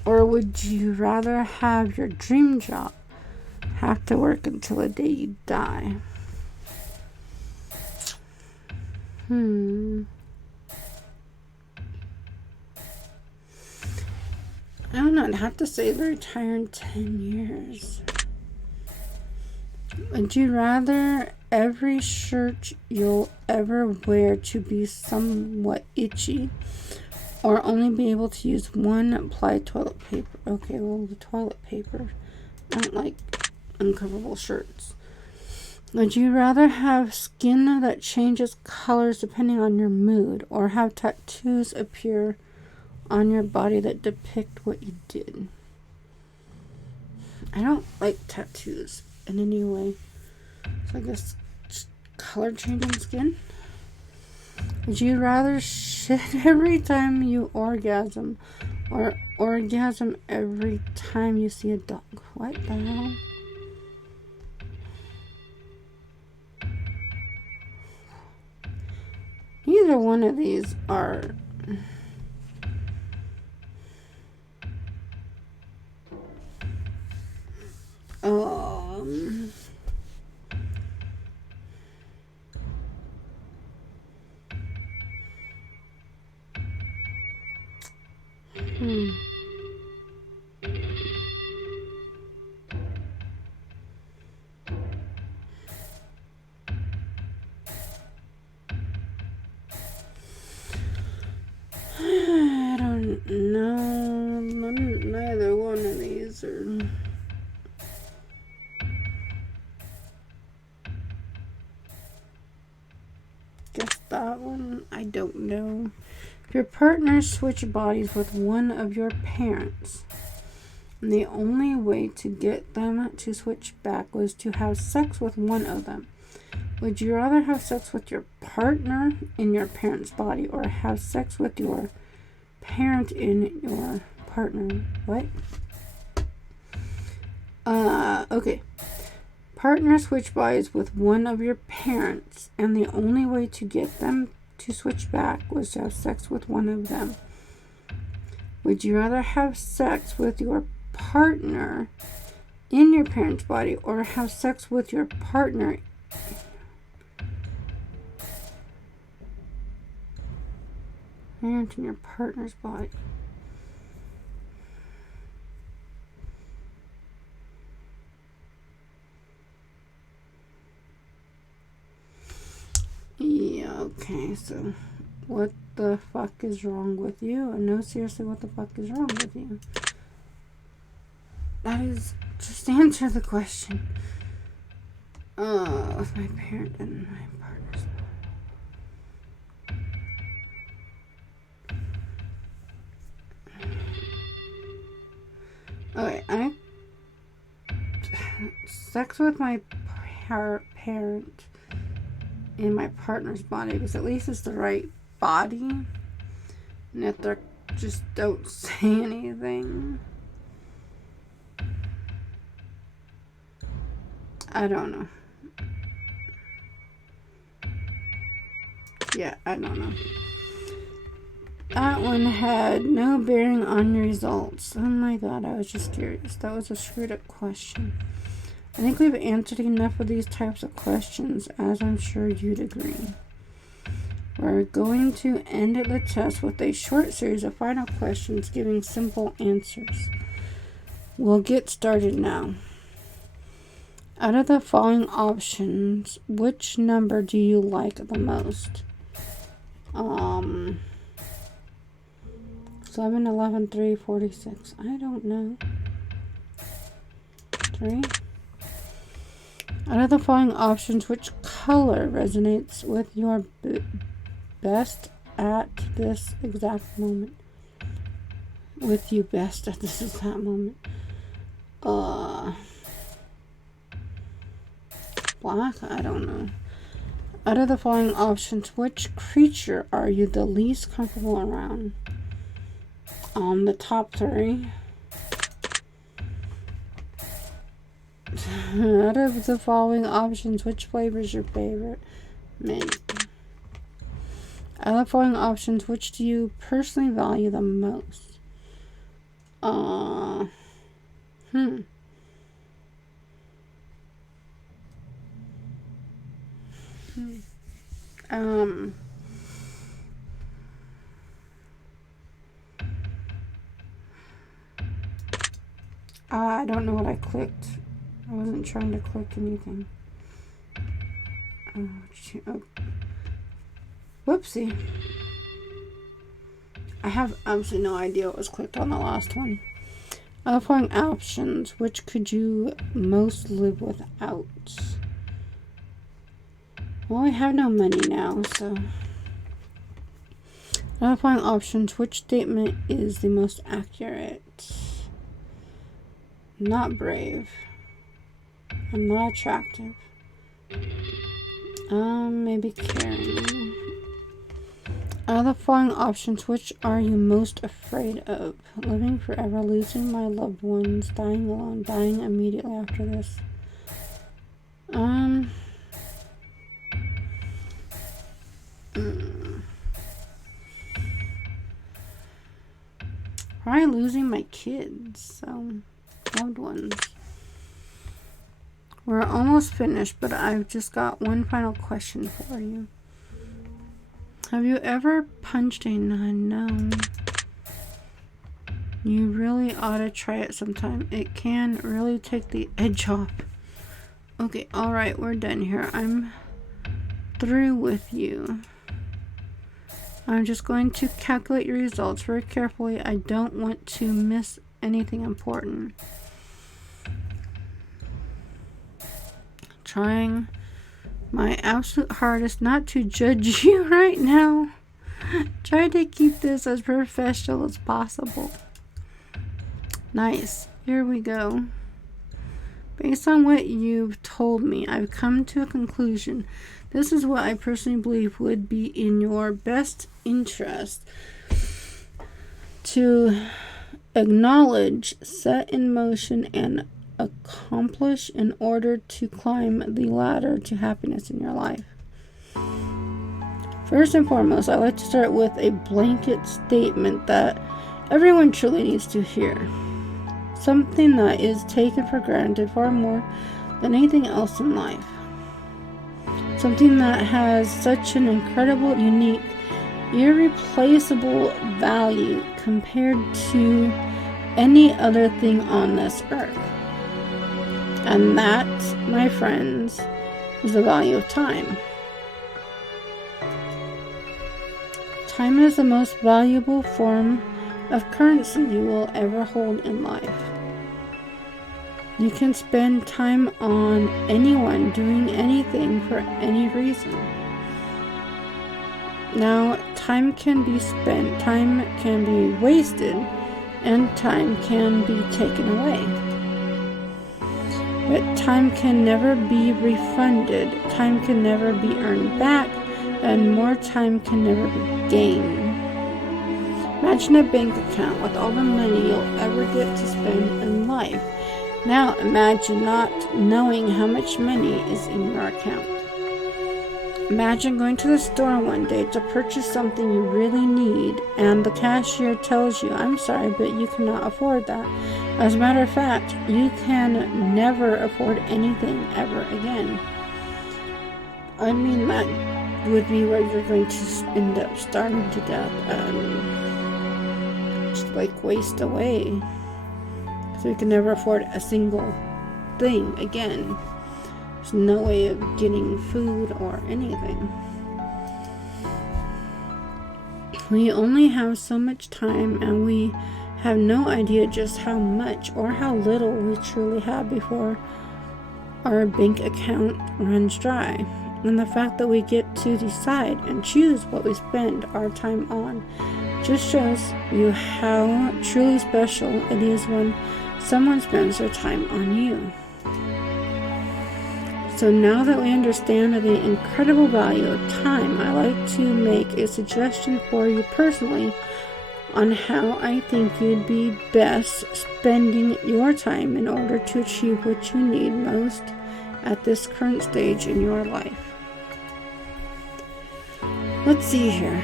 Or would you rather have your dream job have to work until the day you die? I don't know. I'd have to say they retire in 10 years. Would you rather every shirt you'll ever wear to be somewhat itchy, or only be able to use one ply toilet paper? Okay, well, the toilet paper. I don't like uncomfortable shirts. Would you rather have skin that changes colors depending on your mood, or have tattoos appear on your body that depict what you did? I don't like tattoos in any way. So I guess color changing skin. Would you rather shit every time you orgasm, or orgasm every time you see a dog? What the hell? Neither one of these are... I don't know. Neither one of these are... Guess that one. I don't know. If your partner switched bodies with one of your parents, and the only way to get them to switch back was to have sex with one of them, would you rather have sex with your partner in your parent's body, or have sex with your parent in your partner? What? Okay. Partner switch bodies with one of your parents, and the only way to get them to switch back was to have sex with one of them. Would you rather have sex with your partner in your parent's body, or have sex with your partner parent in your partner's body? Yeah, okay, so what the fuck is wrong with you? No, seriously, what the fuck is wrong with you? That is, just answer the question. With my parent and my partner's body. Okay, sex with my parent in my partner's body, because at least it's the right body, and if they just don't say anything, I don't know. Yeah, I don't know. That one had no bearing on your results. Oh my god, I was just curious. That was a screwed up question. I think we've answered enough of these types of questions, as I'm sure you'd agree. We're going to end the test with a short series of final questions giving simple answers. We'll get started now. Out of the following options, which number do you like the most? 7, 11, 3, 46. I don't know. 3. Out of the following options, which color resonates with your best at this exact moment? With you best at this exact moment. Black? I don't know. Out of the following options, which creature are you the least comfortable around? The top 3. Out of the following options, which flavor is your favorite? Mint. Out of the following options, which do you personally value the most? I don't know what I clicked. I wasn't trying to click anything. Oh. Whoopsie. I have absolutely no idea what was clicked on the last one. Following options, which could you most live without? Well, I have no money now, so. Following options, which statement is the most accurate? I'm not brave. I'm not attractive. Maybe caring. Out of the following options, which are you most afraid of? Living forever, losing my loved ones, dying alone, dying immediately after this. Probably losing my kids, so loved ones. We're almost finished, but I've just got one final question for you. Have you ever punched a nun? No. You really ought to try it sometime. It can really take the edge off. Okay, alright, we're done here. I'm through with you. I'm just going to calculate your results very carefully. I don't want to miss anything important. Trying my absolute hardest not to judge you right now. Try to keep this as professional as possible. Nice. Here we go. Based on what you've told me, I've come to a conclusion. This is what I personally believe would be in your best interest to acknowledge, set in motion, and accomplish in order to climb the ladder to happiness in your life. First and foremost, I like to start with a blanket statement that everyone truly needs to hear. Something that is taken for granted far more than anything else in life. Something that has such an incredible, unique, irreplaceable value compared to any other thing on this earth. And that, my friends, is the value of time. Time is the most valuable form of currency you will ever hold in life. You can spend time on anyone doing anything for any reason. Now, time can be spent, time can be wasted, and time can be taken away. But time can never be refunded, time can never be earned back, and more time can never be gained. Imagine a bank account with all the money you'll ever get to spend in life. Now imagine not knowing how much money is in your account. Imagine going to the store one day to purchase something you really need and the cashier tells you, "I'm sorry, but you cannot afford that." As a matter of fact, you can never afford anything ever again. I mean, that would be where you're going to end up starving to death and just waste away. So you can never afford a single thing again. There's no way of getting food or anything. We only have so much time, and we have no idea just how much or how little we truly have before our bank account runs dry. And the fact that we get to decide and choose what we spend our time on just shows you how truly special it is when someone spends their time on you. So now that we understand the incredible value of time, I like to make a suggestion for you personally on how I think you'd be best spending your time in order to achieve what you need most at this current stage in your life. Let's see here.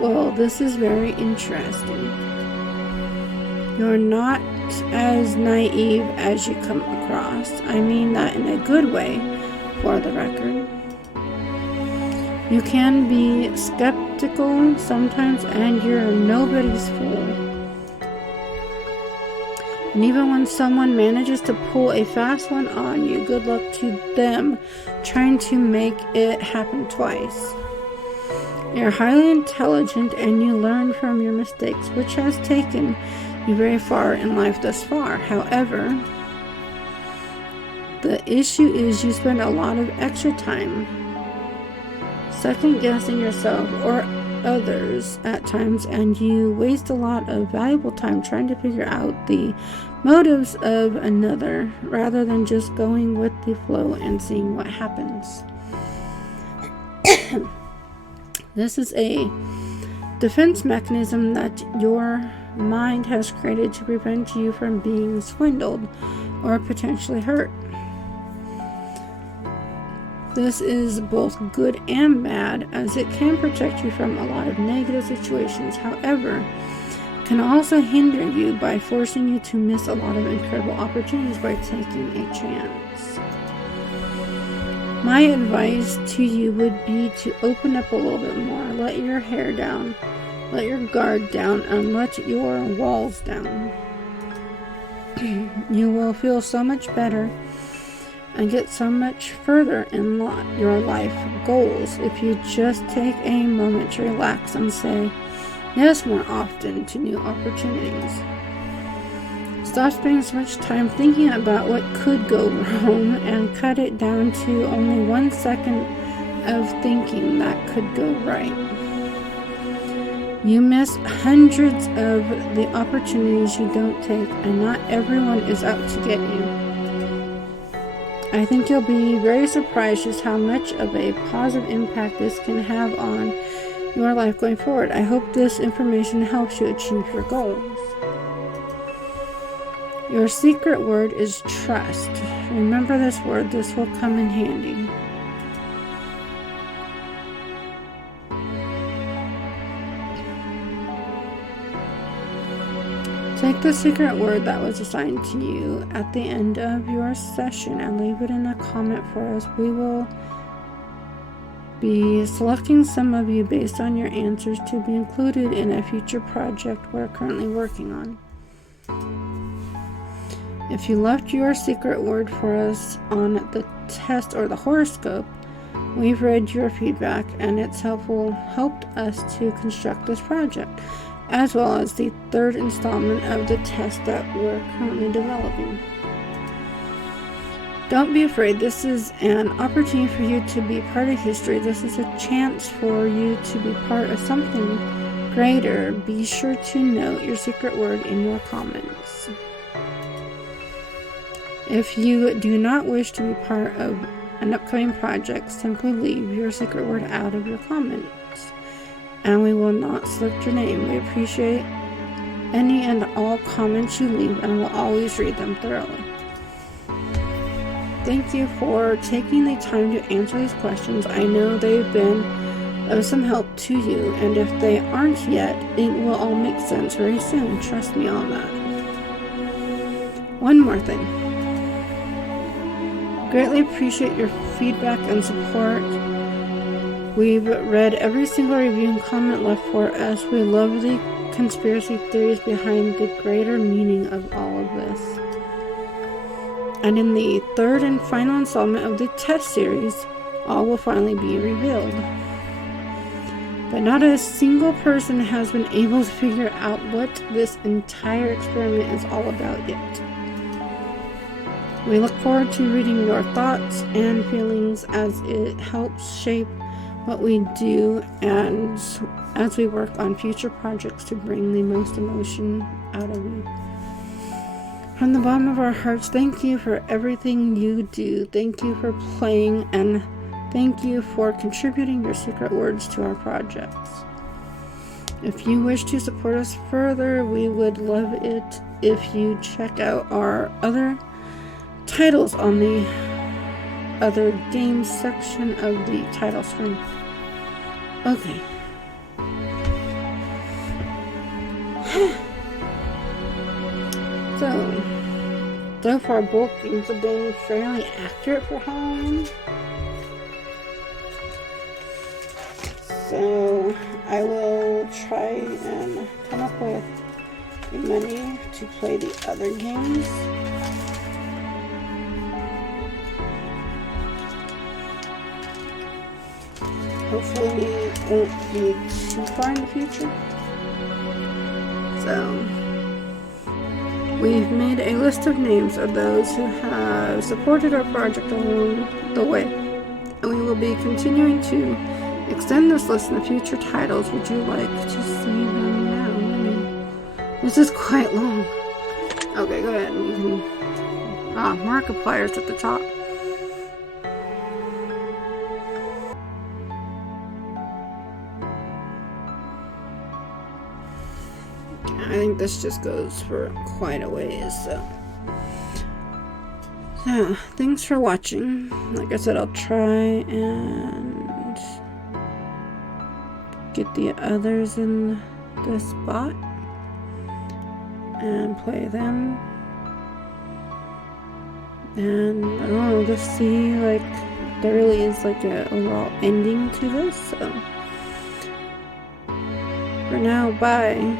Well, this is very interesting. You're not as naive as you come across. I mean that in a good way, for the record. You can be skeptical skeptical sometimes, and you're nobody's fool. And even when someone manages to pull a fast one on you, good luck to them trying to make it happen twice. You're highly intelligent and you learn from your mistakes, which has taken you very far in life thus far. However, the issue is you spend a lot of extra time second guessing yourself or others at times, and you waste a lot of valuable time trying to figure out the motives of another rather than just going with the flow and seeing what happens. This is a defense mechanism that your mind has created to prevent you from being swindled or potentially hurt. This is both good and bad, as it can protect you from a lot of negative situations. However, it can also hinder you by forcing you to miss a lot of incredible opportunities by taking a chance. My advice to you would be to open up a little bit more, let your hair down, let your guard down, and let your walls down. You will feel so much better and get so much further in your life goals if you just take a moment to relax and say yes more often to new opportunities. Stop spending so much time thinking about what could go wrong and cut it down to only 1 second of thinking that could go right. You miss hundreds of the opportunities you don't take, and not everyone is out to get you. I think you'll be very surprised just how much of a positive impact this can have on your life going forward. I hope this information helps you achieve your goals. Your secret word is trust. Remember this word, this will come in handy. Take the secret word that was assigned to you at the end of your session and leave it in a comment for us. We will be selecting some of you based on your answers to be included in a future project we're currently working on. If you left your secret word for us on the test or the horoscope, we've read your feedback and it's helped us to construct this project, as well as the third installment of the test that we're currently developing. Don't be afraid. This is an opportunity for you to be part of history. This is a chance for you to be part of something greater. Be sure to note your secret word in your comments. If you do not wish to be part of an upcoming project, simply leave your secret word out of your comments, and we will not select your name. We appreciate any and all comments you leave and will always read them thoroughly. Thank you for taking the time to answer these questions. I know they've been of some help to you, and if they aren't yet, it will all make sense very soon. Trust me on that. One more thing. Greatly appreciate your feedback and support. We've read every single review and comment left for us. We love the conspiracy theories behind the greater meaning of all of this. And in the third and final installment of the test series, all will finally be revealed. But not a single person has been able to figure out what this entire experiment is all about yet. We look forward to reading your thoughts and feelings as it helps shape what we do and as we work on future projects to bring the most emotion out of you. From the bottom of our hearts, thank you for everything you do. Thank you for playing, and thank you for contributing your secret words to our projects. If you wish to support us further, we would love it if you check out our other titles on the other games section of the title screen. Okay. So far both games have been fairly accurate for Halloween. So I will try and come up with money to play the other games. Hopefully it won't be too far in the future. So we've made a list of names of those who have supported our project along the way, and we will be continuing to extend this list in the future titles. Would you like to see them now? This is quite long. Okay, go ahead. You can Markiplier's at the top. I think this just goes for quite a ways, so thanks for watching. Like I said, I'll try and get the others in this spot and play them, and I don't know, just see like there really is like a overall ending to this. So for now, bye.